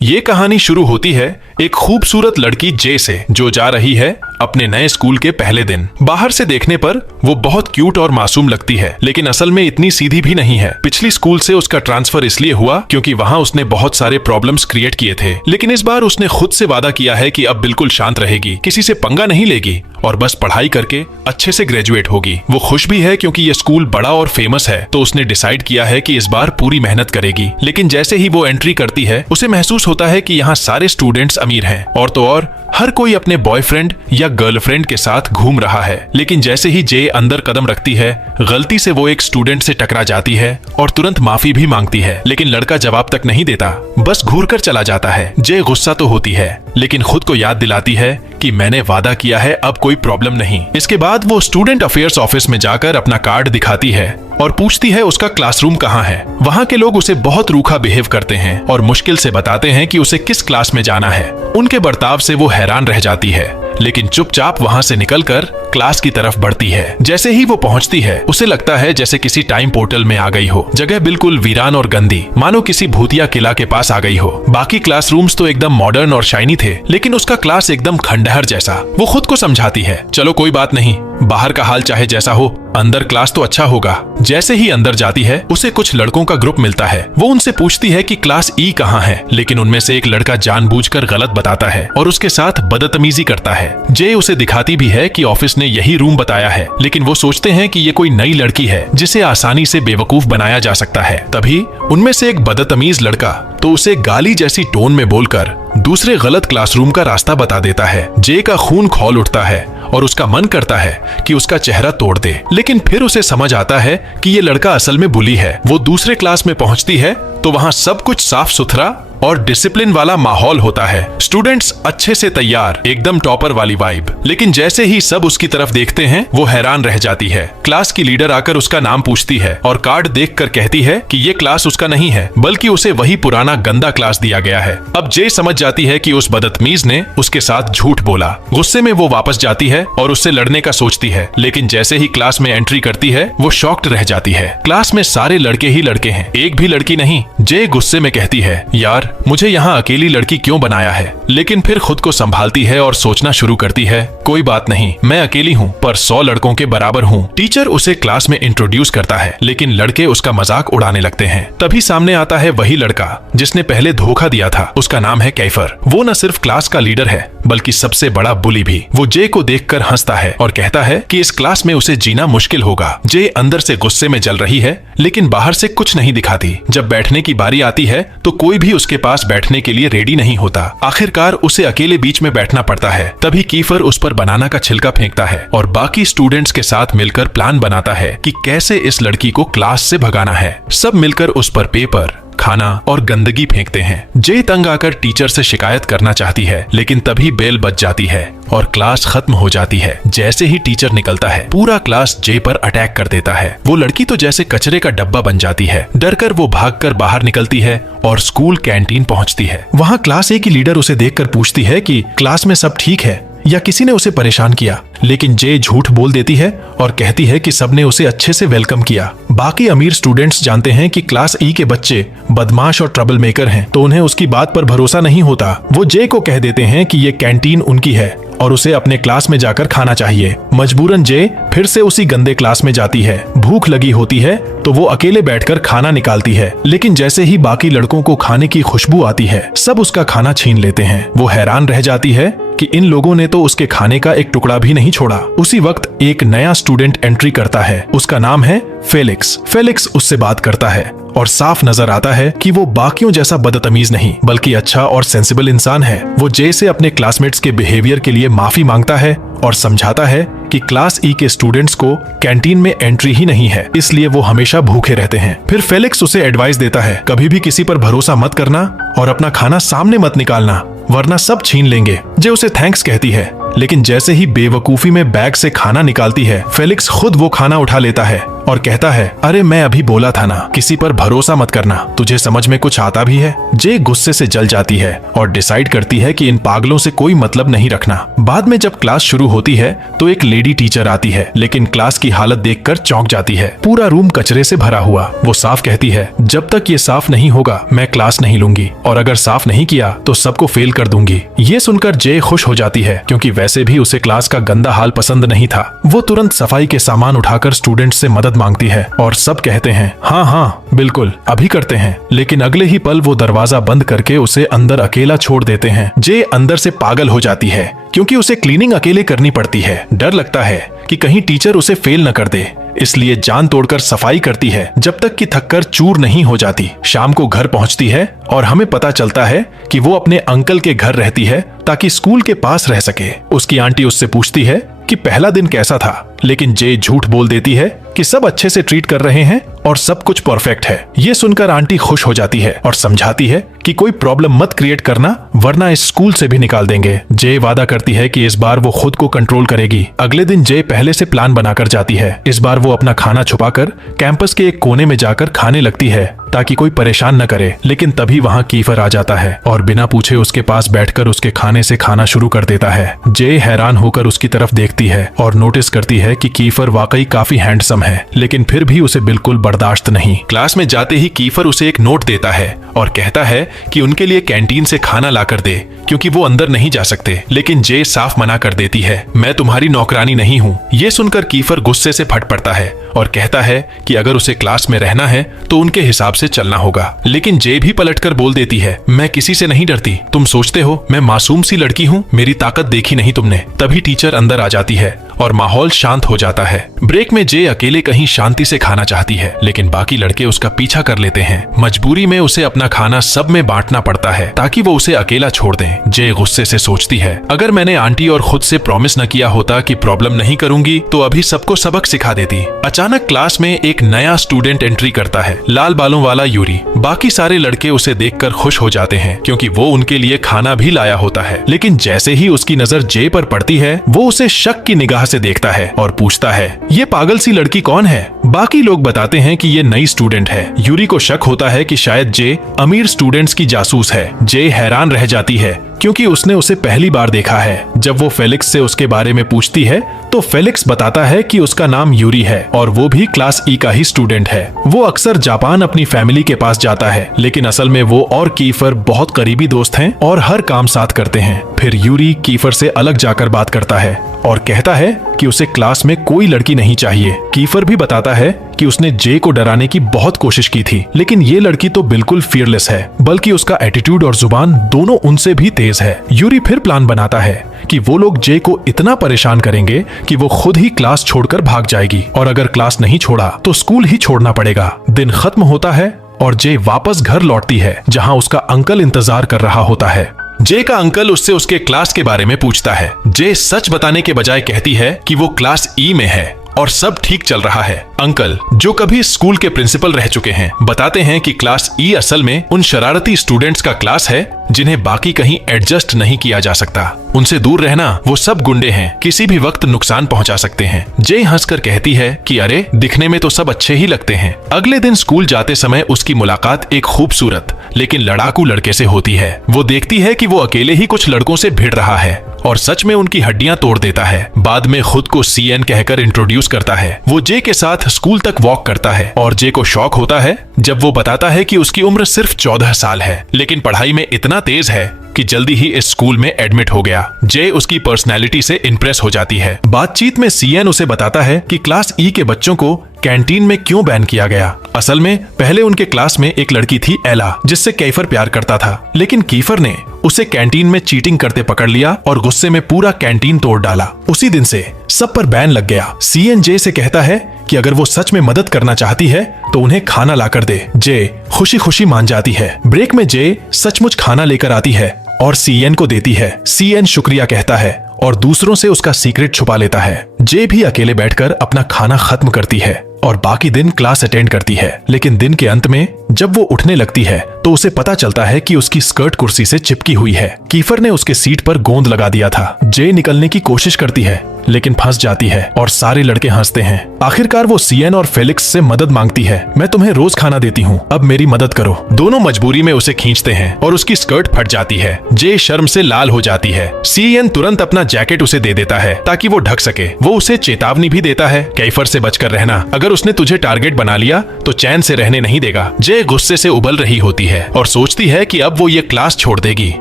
ये कहानी शुरू होती है एक खूबसूरत लड़की जे से, जो जा रही है अपने नए स्कूल के पहले दिन। बाहर से देखने पर वो बहुत क्यूट और मासूम लगती है, लेकिन असल में इतनी सीधी भी नहीं है। पिछली स्कूल से उसका ट्रांसफर इसलिए हुआ क्योंकि वहाँ उसने बहुत सारे प्रॉब्लम्स क्रिएट किए थे, लेकिन इस बार उसने खुद से वादा किया है कि अब बिल्कुल शांत रहेगी, किसी से पंगा नहीं लेगी और बस पढ़ाई करके अच्छे से ग्रेजुएट होगी। वो खुश भी है क्योंकि ये स्कूल बड़ा और फेमस है, तो उसने डिसाइड किया है कि इस बार पूरी मेहनत करेगी। लेकिन जैसे ही वो एंट्री करती है, उसे महसूस होता है कि यहाँ सारे स्टूडेंट्स अमीर हैं और तो और हर कोई अपने बॉयफ्रेंड या गर्लफ्रेंड के साथ घूम रहा है। लेकिन जैसे ही जे अंदर कदम रखती है, गलती से वो एक स्टूडेंट से टकरा जाती है और तुरंत माफी भी मांगती है, लेकिन लड़का जवाब तक नहीं देता, बस घूर कर चला जाता है। जे गुस्सा तो होती है, लेकिन खुद को याद दिलाती है कि मैंने वादा किया है, अब कोई प्रॉब्लम नहीं। इसके बाद वो स्टूडेंट अफेयर्स ऑफिस में जाकर अपना कार्ड दिखाती है और पूछती है उसका क्लासरूम कहाँ है। वहाँ के लोग उसे बहुत रूखा बिहेव करते हैं और मुश्किल से बताते हैं कि उसे किस क्लास में जाना है। उनके बर्ताव से वो हैरान रह जाती है, लेकिन चुपचाप वहाँ से निकलकर क्लास की तरफ बढ़ती है। जैसे ही वो पहुँचती है, उसे लगता है जैसे किसी टाइम पोर्टल में आ गई हो। जगह बिल्कुल वीरान और गंदी, मानो किसी भूतिया किला के पास आ गई हो। बाकी क्लासरूम्स तो एकदम मॉडर्न और शाइनी थे, लेकिन उसका क्लास एकदम खंडहर जैसा। वो खुद को समझाती है, चलो कोई बात नहीं, बाहर का हाल चाहे जैसा हो, अंदर क्लास तो अच्छा होगा। जैसे ही अंदर जाती है, उसे कुछ लड़कों का ग्रुप मिलता है। वो उनसे पूछती है कि क्लास ई कहाँ है, लेकिन उनमें से एक लड़का जानबूझकर गलत बताता है और उसके साथ बदतमीजी करता है। जे उसे दिखाती भी है कि ऑफिस ने यही रूम बताया है, लेकिन वो सोचते हैं कि ये कोई नई लड़की है जिसे आसानी से बेवकूफ बनाया जा सकता है। तभी उनमें से एक बदतमीज लड़का तो उसे गाली जैसी टोन में बोलकर दूसरे गलत क्लासरूम का रास्ता बता देता है। जे का खून खौल उठता है और उसका मन करता है कि उसका चेहरा तोड़ दे, लेकिन फिर उसे समझ आता है कि ये लड़का असल में बुली है। वो दूसरे क्लास में पहुंचती है तो वहां सब कुछ साफ सुथरा और डिसिप्लिन वाला माहौल होता है। स्टूडेंट्स अच्छे से तैयार, एकदम टॉपर वाली वाइब। लेकिन जैसे ही सब उसकी तरफ देखते हैं, वो हैरान रह जाती है। क्लास की लीडर आकर उसका नाम पूछती है और कार्ड देखकर कहती है कि ये क्लास उसका नहीं है, बल्कि उसे वही पुराना गंदा क्लास दिया गया है। अब जे समझ जाती है कि उस बदतमीज ने उसके साथ झूठ बोला। गुस्से में वो वापस जाती है और उससे लड़ने का सोचती है, लेकिन जैसे ही क्लास में एंट्री करती है, वो शॉक्ड रह जाती है। क्लास में सारे लड़के ही लड़के हैं, एक भी लड़की नहीं। जे गुस्से में कहती है, यार मुझे यहाँ अकेली लड़की क्यों बनाया है, लेकिन फिर खुद को संभालती है और सोचना शुरू करती है, कोई बात नहीं, मैं अकेली हूँ पर 100 लड़कों के बराबर हूँ। टीचर उसे क्लास में इंट्रोड्यूस करता है, लेकिन लड़के उसका मजाक उड़ाने लगते हैं। तभी सामने आता है वही लड़का जिसने पहले धोखा दिया था। उसका नाम है कैफर। वो न सिर्फ क्लास का लीडर है, बल्कि सबसे बड़ा बुली भी। वो जे को देखकर हंसता है और कहता है कि इस क्लास में उसे जीना मुश्किल होगा। जे अंदर से गुस्से में जल रही है, लेकिन बाहर से कुछ नहीं दिखाती। जब बैठने की बारी आती है तो कोई भी उसके पास बैठने के लिए रेडी नहीं होता। आखिरकार उसे अकेले बीच में बैठना पड़ता है। तभी कीफर उस पर बनाना का छिलका फेंकता है और बाकी स्टूडेंट्स के साथ मिलकर प्लान बनाता है कि कैसे इस लड़की को क्लास से भगाना है। सब मिलकर उस पर पेपर, खाना और गंदगी फेंकते हैं। जे तंग आकर टीचर से शिकायत करना चाहती है, लेकिन तभी बेल बज जाती है और क्लास खत्म हो जाती है। जैसे ही टीचर निकलता है, पूरा क्लास जे पर अटैक कर देता है। वो लड़की तो जैसे कचरे का डब्बा बन जाती है। डरकर वो भागकर बाहर निकलती है और स्कूल कैंटीन पहुंचती है। वहां क्लास ए की लीडर उसे देखकर पूछती है कि क्लास में सब ठीक है या किसी ने उसे परेशान किया, लेकिन जे झूठ बोल देती है और कहती है कि सबने उसे अच्छे से वेलकम किया। बाकी अमीर स्टूडेंट्स जानते हैं कि क्लास ई के बच्चे बदमाश और ट्रबल मेकर हैं, तो उन्हें उसकी बात पर भरोसा नहीं होता। वो जे को कह देते हैं कि ये कैंटीन उनकी है और उसे अपने क्लास में जाकर खाना चाहिए। मजबूरन जे फिर से उसी गंदे क्लास में जाती है। भूख लगी होती है तो वो अकेले बैठकर खाना निकालती है, लेकिन जैसे ही बाकी लड़कों को खाने की खुशबू आती है, सब उसका खाना छीन लेते हैं। वो हैरान रह जाती है कि इन लोगों ने तो उसके खाने का एक टुकड़ा भी नहीं छोड़ा। उसी वक्त एक नया स्टूडेंट एंट्री करता है। उसका नाम है फेलिक्स। फेलिक्स उससे बात करता है और साफ नजर आता है कि वो बाकियों जैसा बदतमीज नहीं, बल्कि अच्छा और सेंसिबल इंसान है। वो जे से अपने क्लासमेट्स के बिहेवियर के लिए माफी मांगता है और समझाता है कि क्लास ई के स्टूडेंट्स को कैंटीन में एंट्री ही नहीं है, इसलिए वो हमेशा भूखे रहते हैं। फिर फेलिक्स उसे एडवाइस देता है, कभी भी किसी पर भरोसा मत करना और अपना खाना सामने मत निकालना, वरना सब छीन लेंगे। जे उसे थैंक्स कहती है, लेकिन जैसे ही बेवकूफी में बैग से खाना निकालती है, फेलिक्स खुद वो खाना उठा लेता है और कहता है, अरे मैं अभी बोला था ना, किसी पर भरोसा मत करना, तुझे समझ में कुछ आता भी है। जे गुस्से से जल जाती है और डिसाइड करती है कि इन पागलों से कोई मतलब नहीं रखना। बाद में जब क्लास शुरू होती है तो एक लेडी टीचर आती है, लेकिन क्लास की हालत देखकर चौंक जाती है। पूरा रूम कचरे से भरा हुआ। वो साफ कहती है, जब तक ये साफ नहीं होगा मैं क्लास नहीं लूंगी, और अगर साफ नहीं किया तो सबको फेल कर दूंगी। ये सुनकर जे खुश हो जाती है, क्योंकि वैसे भी उसे क्लास का गंदा हाल पसंद नहीं था। वो तुरंत सफाई के सामान उठाकर स्टूडेंट से मदद मांगती है और सब कहते हैं, हाँ हाँ बिल्कुल अभी करते हैं। लेकिन अगले ही पल वो दरवाजा बंद करके उसे अंदर अकेला छोड़ देते हैं। जे अंदर से पागल हो जाती है, क्योंकि उसे क्लीनिंग अकेले करनी पड़ती है। डर लगता है कि कहीं टीचर उसे फेल न कर दे, इसलिए जान तोड़कर सफाई करती है जब तक कि थककर चूर नहीं हो जाती। शाम को घर पहुंचती है और हमें पता चलता है कि वो अपने अंकल के घर रहती है ताकि स्कूल के पास रह सके। उसकी आंटी उससे पूछती है कि पहला दिन कैसा था, लेकिन जे झूठ बोल देती है कि सब अच्छे से ट्रीट कर रहे हैं और सब कुछ परफेक्ट है। ये सुनकर आंटी खुश हो जाती है और समझाती है कि कोई प्रॉब्लम मत क्रिएट करना, वरना इस स्कूल से भी निकाल देंगे। जे वादा करती है कि इस बार वो खुद को कंट्रोल करेगी। अगले दिन जे पहले से प्लान बनाकर जाती है। इस बार वो अपना खाना छुपाकर कैंपस के एक कोने में जाकर खाने लगती है ताकि कोई परेशान न करे। लेकिन तभी वहाँ कीफर आ जाता है और बिना पूछे उसके पास बैठकर उसके खाने से खाना शुरू कर देता है। जे हैरान होकर उसकी तरफ देखती है और नोटिस करती है कि कीफर वाकई काफी हैंडसम है, लेकिन फिर भी उसे बिल्कुल बर्दाश्त नहीं। क्लास में जाते ही कीफर उसे एक नोट देता है और कहता है कि उनके लिए कैंटीन से खाना लाकर दे, क्योंकि वो अंदर नहीं जा सकते। लेकिन जे साफ मना कर देती है, मैं तुम्हारी नौकरानी नहीं हूँ। ये सुनकर कीफर गुस्से से फट पड़ता है और कहता है कि अगर उसे क्लास में रहना है तो उनके हिसाब से चलना होगा। लेकिन जे भी पलटकर बोल देती है, मैं किसी से नहीं डरती, तुम सोचते हो मैं मासूम सी लड़की हूँ, मेरी ताकत देखी नहीं तुमने। तभी टीचर अंदर आ जाती है और माहौल शांत हो जाता है। ब्रेक में जे अकेले कहीं शांति से खाना चाहती है, लेकिन बाकी लड़के उसका पीछा कर लेते हैं। मजबूरी में उसे अपना खाना सब में बांटना पड़ता है ताकि वो उसे अकेला छोड़ दें। जे गुस्से से सोचती है, अगर मैंने आंटी और खुद से प्रॉमिस न किया होता कि प्रॉब्लम नहीं करूंगी तो अभी सबको सबक सिखा देती। अचानक क्लास में एक नया स्टूडेंट एंट्री करता है, लाल बालों वाला यूरी। बाकी सारे लड़के उसे देखकर खुश हो जाते हैं, क्योंकि वो उनके लिए खाना भी लाया होता है। लेकिन जैसे ही उसकी नजर जे पर पड़ती है, वो उसे शक की निगाह से देखता है और पूछता है, ये पागल सी लड़की कौन है? बाकी लोग बताते हैं कि ये नई स्टूडेंट है। यूरी को शक होता है कि शायद जे अमीर स्टूडेंट्स की जासूस है। जे हैरान रह जाती है क्योंकि उसने उसे पहली बार देखा है। जब वो फेलिक्स से उसके बारे में पूछती है तो फेलिक्स बताता है कि उसका नाम यूरी है और वो भी क्लास ई का ही स्टूडेंट है। वो अक्सर जापान अपनी फैमिली के पास जाता है, लेकिन असल में वो और कीफर बहुत करीबी दोस्त हैं और हर काम साथ करते हैं। फिर यूरी कीफर से अलग जाकर बात करता है और कहता है कि उसे क्लास में कोई लड़की नहीं चाहिए। कीफर भी बताता है कि उसने जे को डराने की बहुत कोशिश की थी, लेकिन ये लड़की तो बिल्कुल फियरलेस है, बल्कि उसका एटीट्यूड और जुबान दोनों उनसे भी तेज है। यूरी फिर प्लान बनाता है कि वो लोग जे को इतना परेशान करेंगे कि वो खुद ही क्लास छोड़कर भाग जाएगी, और अगर क्लास नहीं छोड़ा तो स्कूल ही छोड़ना पड़ेगा। दिन खत्म होता है और जे वापस घर लौटती है, जहाँ उसका अंकल इंतजार कर रहा होता है। जे का अंकल उससे उसके क्लास के बारे में पूछता है। जे सच बताने के बजाय कहती है कि वो क्लास ई में है और सब ठीक चल रहा है। अंकल, जो कभी स्कूल के प्रिंसिपल रह चुके हैं, बताते हैं कि क्लास ई असल में उन शरारती स्टूडेंट्स का क्लास है जिन्हें बाकी कहीं एडजस्ट नहीं किया जा सकता। उनसे दूर रहना, वो सब गुंडे हैं, किसी भी वक्त नुकसान पहुंचा सकते हैं। जे हंसकर कहती है कि अरे, दिखने में तो सब अच्छे ही लगते हैं। अगले दिन स्कूल जाते समय उसकी मुलाकात एक खूबसूरत लेकिन लड़ाकू लड़के से होती है। वो देखती है कि वो अकेले ही कुछ लड़कों से भिड़ रहा है और सच में उनकी हड्डियां तोड़ देता है। बाद में खुद को सीएन कहकर इंट्रोड्यूस करता है। वो जे के साथ स्कूल तक वॉक करता है और जे को शॉक होता है जब वो बताता है कि उसकी उम्र सिर्फ 14 साल है, लेकिन पढ़ाई में इतना तेज है कि जल्दी ही इस स्कूल में एडमिट हो गया। जे उसकी पर्सनैलिटी से इंप्रेस हो जाती है। बातचीत में सीएन उसे बताता है कि क्लास ई के बच्चों को कैंटीन में क्यों बैन किया गया। असल में पहले उनके क्लास में एक लड़की थी एला, जिससे कीफर प्यार करता था, लेकिन कीफर ने उसे कैंटीन में चीटिंग करते पकड़ लिया और गुस्से में पूरा कैंटीन तोड़ डाला। उसी दिन से सब पर बैन लग गया। सीएन जे से कहता है कि अगर वो सच में मदद करना चाहती है तो उन्हें खाना लाकर दे। जे खुशी खुशी मान जाती है। ब्रेक में जे सचमुच खाना लेकर आती है और सीएन को देती है। सीएन शुक्रिया कहता है और दूसरों से उसका सीक्रेट छुपा लेता है। जे भी अकेले बैठकर अपना खाना खत्म करती है। और बाकी दिन क्लास अटेंड करती है। लेकिन दिन के अंत में जब वो उठने लगती है तो उसे पता चलता है कि उसकी स्कर्ट कुर्सी से चिपकी हुई है। कीफर ने उसके सीट पर गोंद लगा दिया था। जे निकलने की कोशिश करती है लेकिन फंस जाती है और सारे लड़के हंसते हैं। आखिरकार वो सीएन और फेलिक्स से मदद मांगती है। मैं तुम्हें रोज खाना देती हूँ, अब मेरी मदद करो। दोनों मजबूरी में उसे खींचते हैं और उसकी स्कर्ट फट जाती है। जे शर्म से लाल हो जाती है। सीएन तुरंत अपना जैकेट उसे दे देता है ताकि वो ढक सके। वो उसे चेतावनी भी देता है, कीफर से बचकर रहना, अगर उसने तुझे टारगेट बना लिया तो चैन से रहने नहीं देगा। जे गुस्से से उबल रही होती है और सोचती है कि अब वो ये क्लास छोड़ देगी,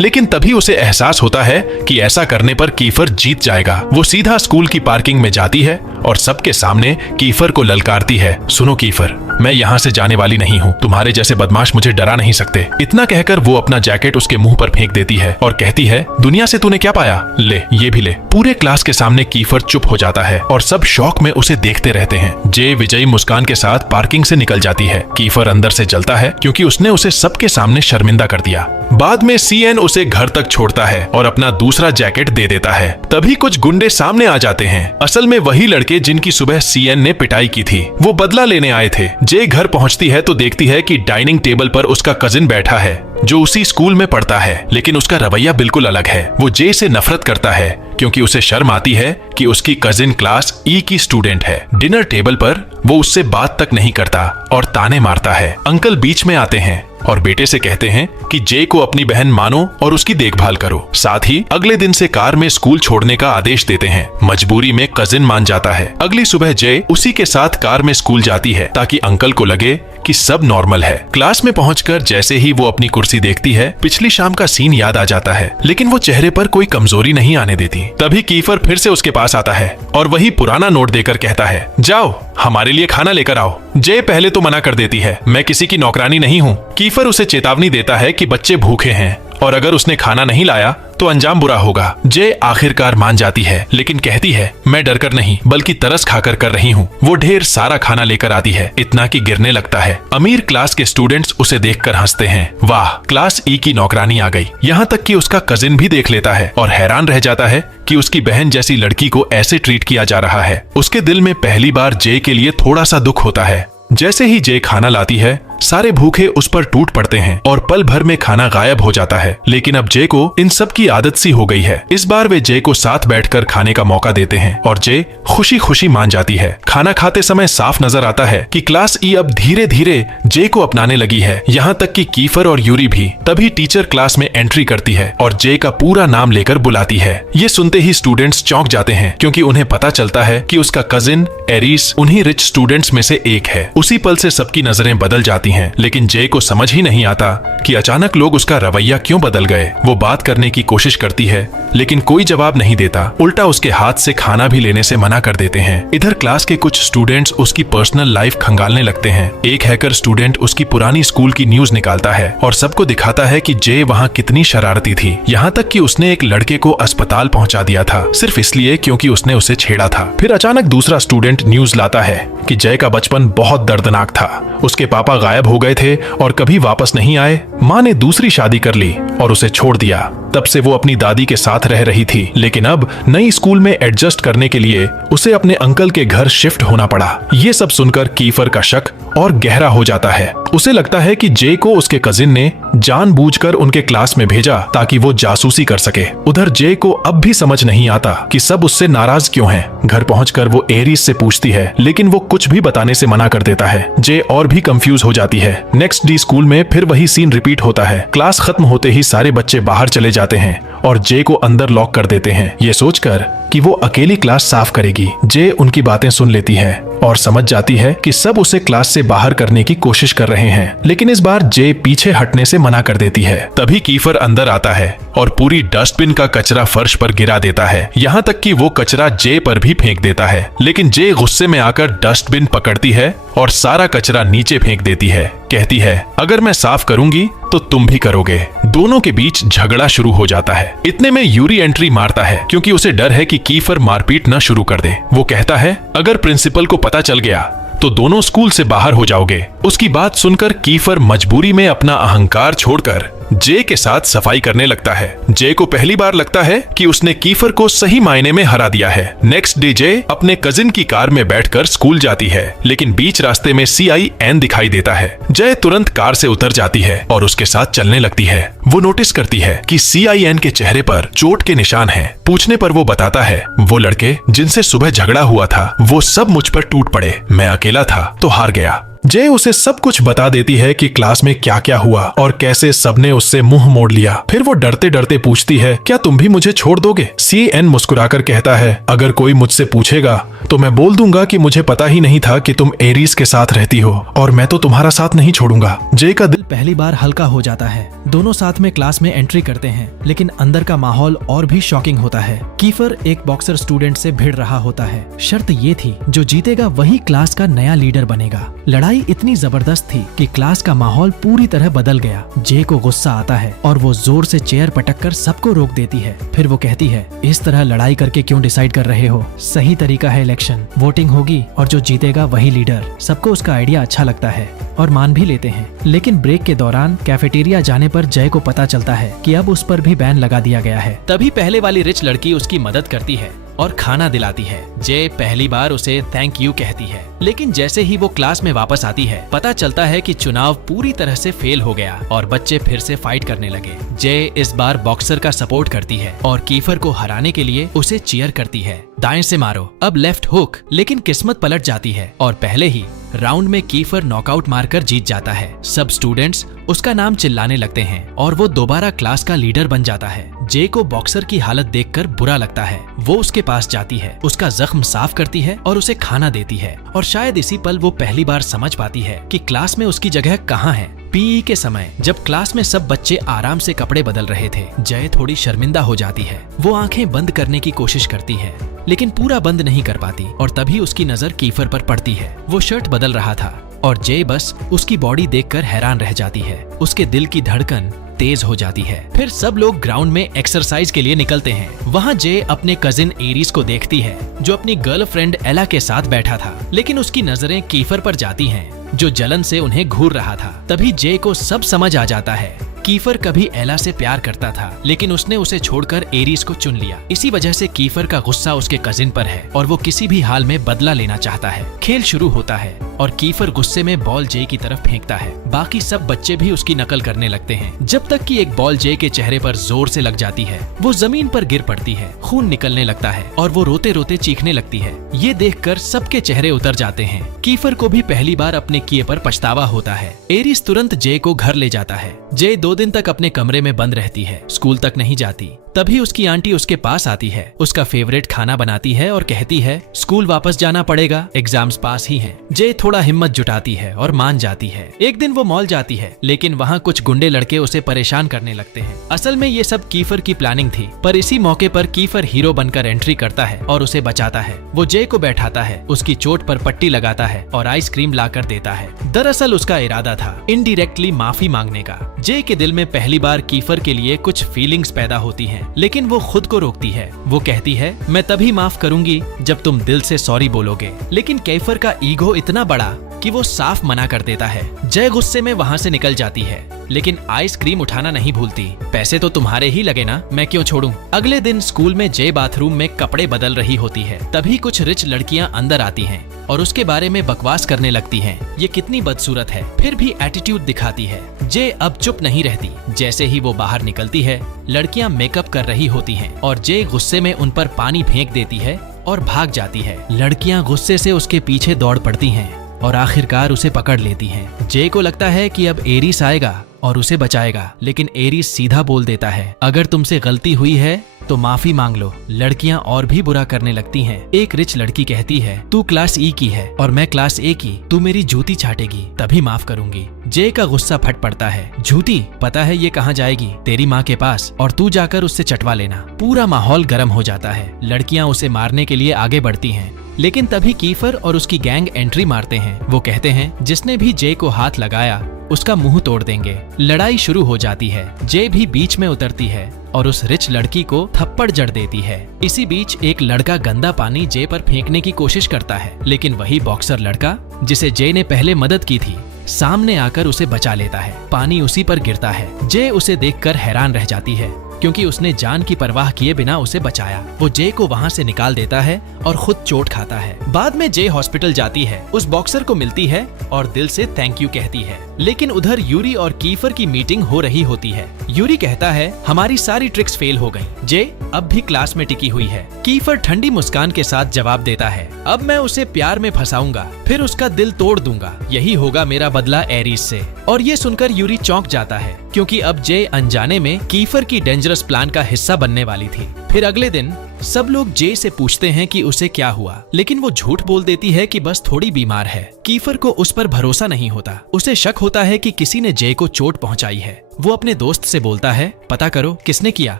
लेकिन तभी उसे एहसास होता है कि ऐसा करने पर कीफर जीत जाएगा। वो सीधा स्कूल की पार्किंग में जाती है और सबके सामने कीफर को ललकारती है, सुनो कीफर, मैं यहाँ से जाने वाली नहीं हूँ, तुम्हारे जैसे बदमाश मुझे डरा नहीं सकते। इतना कहकर वो अपना जैकेट उसके मुंह पर फेंक देती है और कहती है, दुनिया से तूने क्या पाया, ले ये भी ले। पूरे क्लास के सामने कीफर चुप हो जाता है और सब शौक में उसे देखते रहते हैं। जे विजयी मुस्कान के साथ पार्किंग से निकल जाती है। कीफर अंदर से जलता है क्योंकि उसने उसे सबके सामने शर्मिंदा कर दिया। बाद में सीएन उसे घर तक छोड़ता है और अपना दूसरा जैकेट दे देता है। तभी कुछ गुंडे सामने आ जाते हैं। असल में वही लड़के जिनकी सुबह सीएन ने पिटाई की थी, वो बदला लेने आए थे। जे घर पहुंचती है तो देखती है कि डाइनिंग टेबल पर उसका कजिन बैठा है जो उसी स्कूल में पढ़ता है, लेकिन उसका रवैया बिल्कुल अलग है। वो जे से नफरत करता है क्योंकि उसे शर्म आती है कि उसकी कजिन क्लास ई की स्टूडेंट है। डिनर टेबल पर वो उससे बात तक नहीं करता और ताने मारता है। अंकल बीच में आते हैं और बेटे से कहते हैं कि जे को अपनी बहन मानो और उसकी देखभाल करो। साथ ही अगले दिन से कार में स्कूल छोड़ने का आदेश देते हैं। मजबूरी में कजिन मान जाता है। अगली सुबह जे उसी के साथ कार में स्कूल जाती है ताकि अंकल को लगे कि सब नॉर्मल है। क्लास में पहुंचकर जैसे ही वो अपनी कुर्सी देखती है, पिछली शाम का सीन याद आ जाता है, लेकिन वो चेहरे पर कोई कमजोरी नहीं आने देती। तभी कीफर फिर से उसके पास आता है और वही पुराना नोट देकर कहता है, जाओ हमारे लिए खाना लेकर आओ। जे पहले तो मना कर देती है, मैं किसी की नौकरानी नहीं हूँ। कीफर उसे चेतावनी देता है कि बच्चे भूखे हैं और अगर उसने खाना नहीं लाया तो अंजाम बुरा होगा। जे आखिरकार मान जाती है, लेकिन कहती है, मैं डर कर नहीं बल्कि तरस खाकर कर रही हूँ। वो ढेर सारा खाना लेकर आती है, इतना कि गिरने लगता है। अमीर क्लास के स्टूडेंट्स उसे देखकर हंसते हैं, वाह क्लास ई की नौकरानी आ गई। यहाँ तक कि उसका कजिन भी देख लेता है और हैरान रह जाता है कि उसकी बहन जैसी लड़की को ऐसे ट्रीट किया जा रहा है। उसके दिल में पहली बार जे के लिए थोड़ा सा दुख होता है। जैसे ही जे खाना लाती है, सारे भूखे उस पर टूट पड़ते हैं और पल भर में खाना गायब हो जाता है। लेकिन अब जे को इन सब की आदत सी हो गई है। इस बार वे जे को साथ बैठकर खाने का मौका देते हैं और जे खुशी खुशी मान जाती है। खाना खाते समय साफ नजर आता है कि क्लास ई अब धीरे धीरे जे को अपनाने लगी है, यहाँ तक कि कीफर और यूरी भी। तभी टीचर क्लास में एंट्री करती है और जे का पूरा नाम लेकर बुलाती है। ये सुनते ही स्टूडेंट्स चौंक जाते हैं क्योंकि उन्हें पता चलता है कि उसका कजिन एरिस उन्हीं रिच स्टूडेंट्स में से एक है। उसी पल से सबकी नजरें बदल जाती हैं, लेकिन जे को समझ ही नहीं आता कि अचानक लोग उसका रवैया क्यों बदल गए। वो बात करने की कोशिश करती है लेकिन कोई जवाब नहीं देता, उल्टा उसके हाथ से खाना भी लेने से मना कर देते हैं। इधर क्लास के कुछ स्टूडेंट्स उसकी पर्सनल लाइफ खंगालने लगते हैं। एक हैकर स्टूडेंट उसकी पुरानी स्कूल की न्यूज निकालता है और सबको दिखाता है कि जे वहाँ कितनी शरारती थी, यहाँ तक कि उसने एक लड़के को अस्पताल पहुँचा दिया था सिर्फ इसलिए क्योंकि उसने उसे छेड़ा था। फिर अचानक दूसरा स्टूडेंट न्यूज लाता है कि जय का बचपन बहुत दर्दनाक था। उसके पापा गायब हो गए थे और कभी वापस नहीं आए। माँ ने दूसरी शादी कर ली और उसे छोड़ दिया। तब से वो अपनी दादी के साथ रह रही थी, लेकिन अब नई स्कूल में एडजस्ट करने के लिए उसे अपने अंकल के घर शिफ्ट होना पड़ा। ये सब सुनकर कीफर का शक और गहरा हो जाता है। उसे लगता है कि जे को उसके कजिन ने जानबूझकर उनके क्लास में भेजा ताकि वो जासूसी कर सके। उधर जे को अब भी समझ नहीं आता कि सब उससे नाराज क्यों हैं। घर पहुंचकर वो एरिस से पूछती है, लेकिन वो कुछ भी बताने से मना कर देता है। जे और भी कंफ्यूज हो जाती है। नेक्स्ट डे स्कूल में फिर वही सीन रिपीट होता है। क्लास खत्म होते ही सारे बच्चे बाहर चले जाते हैं और जे को अंदर लॉक कर देते हैं, ये सोचकर कि वो अकेली क्लास साफ करेगी। जे उनकी बातें सुन लेती है और समझ जाती है कि सब उसे क्लास से बाहर करने की कोशिश कर रहे हैं, लेकिन इस बार जे पीछे हटने से मना कर देती है। तभी कीफर अंदर आता है और पूरी डस्टबिन का कचरा फर्श पर गिरा देता है, यहाँ तक कि वो कचरा जे पर भी फेंक देता है। लेकिन जे गुस्से में आकर डस्टबिन पकड़ती है और सारा कचरा नीचे फेंक देती है। कहती है, अगर मैं साफ करूंगी तो तुम भी करोगे। दोनों के बीच झगड़ा शुरू हो जाता है। इतने में यूरी एंट्री मारता है क्योंकि उसे डर है कि कीफर मारपीट न शुरू कर दे। वो कहता है, अगर प्रिंसिपल को पता चल गया तो दोनों स्कूल से बाहर हो जाओगे। उसकी बात सुनकर कीफर मजबूरी में अपना अहंकार छोड़कर जे के साथ सफाई करने लगता है। जे को पहली बार लगता है कि उसने कीफर को सही मायने में हरा दिया है। नेक्स्ट डे जे अपने कजिन की कार में बैठकर स्कूल जाती है, लेकिन बीच रास्ते में CIN दिखाई देता है। जय तुरंत कार से उतर जाती है और उसके साथ चलने लगती है। वो नोटिस करती है कि CIN के चेहरे पर चोट के निशान हैं। पूछने पर वो बताता है, वो लड़के जिनसे सुबह झगड़ा हुआ था वो सब मुझ पर टूट पड़े, मैं अकेला था तो हार गया। जय उसे सब कुछ बता देती है कि क्लास में क्या क्या हुआ और कैसे सबने उससे मुंह मोड़ लिया। फिर वो डरते डरते पूछती है, क्या तुम भी मुझे छोड़ दोगे? CN मुस्कुराकर कहता है, अगर कोई मुझसे पूछेगा तो मैं बोल दूंगा कि मुझे पता ही नहीं था कि तुम एरीज के साथ रहती हो और मैं तो तुम्हारा साथ नहीं छोड़ूंगा। जय का दिल पहली बार हल्का हो जाता है। दोनों साथ में क्लास में एंट्री करते हैं, लेकिन अंदर का माहौल और भी शॉकिंग होता है। कीफर एक बॉक्सर स्टूडेंट से भिड़ रहा होता है। शर्त ये थी, जो जीतेगा वही क्लास का नया लीडर बनेगा। लड़ाई इतनी जबरदस्त थी कि क्लास का माहौल पूरी तरह बदल गया। जे को गुस्सा आता है और वो जोर से चेयर पटककर सबको रोक देती है। फिर वो कहती है, इस तरह लड़ाई करके क्यों डिसाइड कर रहे हो? सही तरीका है इलेक्शन, वोटिंग होगी और जो जीतेगा वही लीडर। सबको उसका आइडिया अच्छा लगता है और मान भी लेते हैं। लेकिन ब्रेक के दौरान कैफेटेरिया जाने पर जय को पता चलता है कि अब उस पर भी बैन लगा दिया गया है। तभी पहले वाली रिच लड़की उसकी मदद करती है और खाना दिलाती है। जय पहली बार उसे थैंक यू कहती है, लेकिन जैसे ही वो क्लास में वापस आती है पता चलता है कि चुनाव पूरी तरह से फेल हो गया और बच्चे फिर से फाइट करने लगे। जय इस बार बॉक्सर का सपोर्ट करती है और कीफर को हराने के लिए उसे चीयर करती है। दाएं से मारो, अब लेफ्ट हुक, लेकिन किस्मत पलट जाती है और पहले ही राउंड में कीफर नॉकआउट मारकर जीत जाता है। सब स्टूडेंट्स उसका नाम चिल्लाने लगते हैं और वो दोबारा क्लास का लीडर बन जाता है। जे को बॉक्सर की हालत देखकर बुरा लगता है। वो उसके पास जाती है, उसका जख्म साफ करती है और उसे खाना देती है। और शायद इसी पल वो पहली बार समझ पाती है कि क्लास में उसकी जगह कहाँ है। PE के समय जब क्लास में सब बच्चे आराम से कपड़े बदल रहे थे, जय थोड़ी शर्मिंदा हो जाती है। वो आंखें बंद करने की कोशिश करती है, लेकिन पूरा बंद नहीं कर पाती और तभी उसकी नजर कीफर पर पड़ती है। वो शर्ट बदल रहा था और जय बस उसकी बॉडी देखकर हैरान रह जाती है। उसके दिल की धड़कन तेज हो जाती है। फिर सब लोग ग्राउंड में एक्सरसाइज के लिए निकलते हैं। वहाँ जय अपने कजिन एरीज को देखती है, जो अपनी गर्लफ्रेंड एला के साथ बैठा था, लेकिन उसकी नजरें कीफर पर जाती हैं, जो जलन से उन्हें घूर रहा था। तभी जय को सब समझ आ जाता है। कीफर कभी एला से प्यार करता था, लेकिन उसने उसे छोड़कर एरीज को चुन लिया। इसी वजह से कीफर का गुस्सा उसके कजिन पर है और वो किसी भी हाल में बदला लेना चाहता है। खेल शुरू होता है और कीफर गुस्से में बॉल जे की तरफ फेंकता है। बाकी सब बच्चे भी उसकी नकल करने लगते हैं, जब तक कि एक बॉल जे के चेहरे पर जोर से लग जाती है। वो जमीन पर गिर पड़ती है, खून निकलने लगता है और वो रोते रोते चीखने लगती है। ये देखकर सबके चेहरे उतर जाते हैं। कीफर को भी पहली बार अपने किए पर पछतावा होता है। एरीज तुरंत जे को घर ले जाता है। जे 2 दिन तक अपने कमरे में बंद रहती है, स्कूल तक नहीं जाती। तभी उसकी आंटी उसके पास आती है, उसका फेवरेट खाना बनाती है और कहती है, स्कूल वापस जाना पड़ेगा, एग्जाम्स पास ही हैं। जे थोड़ा हिम्मत जुटाती है और मान जाती है। एक दिन वो मॉल जाती है, लेकिन वहाँ कुछ गुंडे लड़के उसे परेशान करने लगते हैं। असल में ये सब कीफर की प्लानिंग थी, पर इसी मौके पर कीफर हीरो बनकर एंट्री करता है और उसे बचाता है। वो जे को बैठाता है, उसकी चोट पर पट्टी लगाता है और आइसक्रीम लाकर देता है। दरअसल उसका इरादा था इनडायरेक्टली माफी मांगने का। जे के दिल में पहली बार कीफर के लिए कुछ फीलिंग्स पैदा होती हैं, लेकिन वो खुद को रोकती है। वो कहती है, मैं तभी माफ करूंगी जब तुम दिल से सॉरी बोलोगे। लेकिन कीफर का ईगो इतना बड़ा कि वो साफ मना कर देता है। जय गुस्से में वहाँ से निकल जाती है, लेकिन आइसक्रीम उठाना नहीं भूलती। पैसे तो तुम्हारे ही लगे ना, मैं क्यों छोड़ूं। अगले दिन स्कूल में जय बाथरूम में कपड़े बदल रही होती है। तभी कुछ रिच लड़कियां अंदर आती हैं और उसके बारे में बकवास करने लगती हैं। ये कितनी बदसूरत है, फिर भी एटीट्यूड दिखाती है। जय अब चुप नहीं रहती। जैसे ही वो बाहर निकलती है, लड़कियां मेकअप कर रही होती हैं और जय गुस्से में उन पर पानी फेंक देती है और भाग जाती है। लड़कियां गुस्से से उसके पीछे दौड़ पड़ती हैं और आखिरकार उसे पकड़ लेती हैं। जे को लगता है कि अब एरीस आएगा और उसे बचाएगा, लेकिन एरीस सीधा बोल देता है, अगर तुमसे गलती हुई है तो माफी मांग लो। लड़कियां और भी बुरा करने लगती हैं। एक रिच लड़की कहती है, तू क्लास E की है और मैं क्लास A की, तू मेरी जूती चाटेगी तभी माफ करूंगी। जे का गुस्सा फट पड़ता है, जूती, पता है ये कहाँ जाएगी? तेरी माँ के पास, और तू जाकर उससे चटवा लेना। पूरा माहौल गर्म हो जाता है। लड़कियां उसे मारने के लिए आगे बढ़ती हैं, लेकिन तभी कीफर और उसकी गैंग एंट्री मारते हैं। वो कहते हैं, जिसने भी जे को हाथ लगाया उसका मुंह तोड़ देंगे। लड़ाई शुरू हो जाती है। जे भी बीच में उतरती है और उस रिच लड़की को थप्पड़ जड़ देती है। इसी बीच एक लड़का गंदा पानी जे पर फेंकने की कोशिश करता है, लेकिन वही बॉक्सर लड़का जिसे जे ने पहले मदद की थी सामने आकर उसे बचा लेता है। पानी उसी पर गिरता है। जे उसे देखकर हैरान रह जाती है क्योंकि उसने जान की परवाह किए बिना उसे बचाया। वो जे को वहाँ से निकाल देता है और खुद चोट खाता है। बाद में जे हॉस्पिटल जाती है, उस बॉक्सर को मिलती है और दिल से थैंक यू कहती है। लेकिन उधर यूरी और कीफर की मीटिंग हो रही होती है। यूरी कहता है हमारी सारी ट्रिक्स फेल हो गई। जे अब भी क्लास में टिकी हुई है। कीफर ठंडी मुस्कान के साथ जवाब देता है अब मैं उसे प्यार में फंसाऊंगा, फिर उसका दिल तोड़ दूंगा। यही होगा मेरा बदला एरिस से। और ये सुनकर यूरी चौंक जाता है क्योंकि अब जे अनजाने में कीफर की डेंजरस प्लान का हिस्सा बनने वाली थी। फिर अगले दिन सब लोग जे से पूछते हैं कि उसे क्या हुआ, लेकिन वो झूठ बोल देती है कि बस थोड़ी बीमार है। कीफर को उस पर भरोसा नहीं होता। उसे शक होता है कि किसी ने जे को चोट पहुंचाई है। वो अपने दोस्त से बोलता है पता करो किसने किया।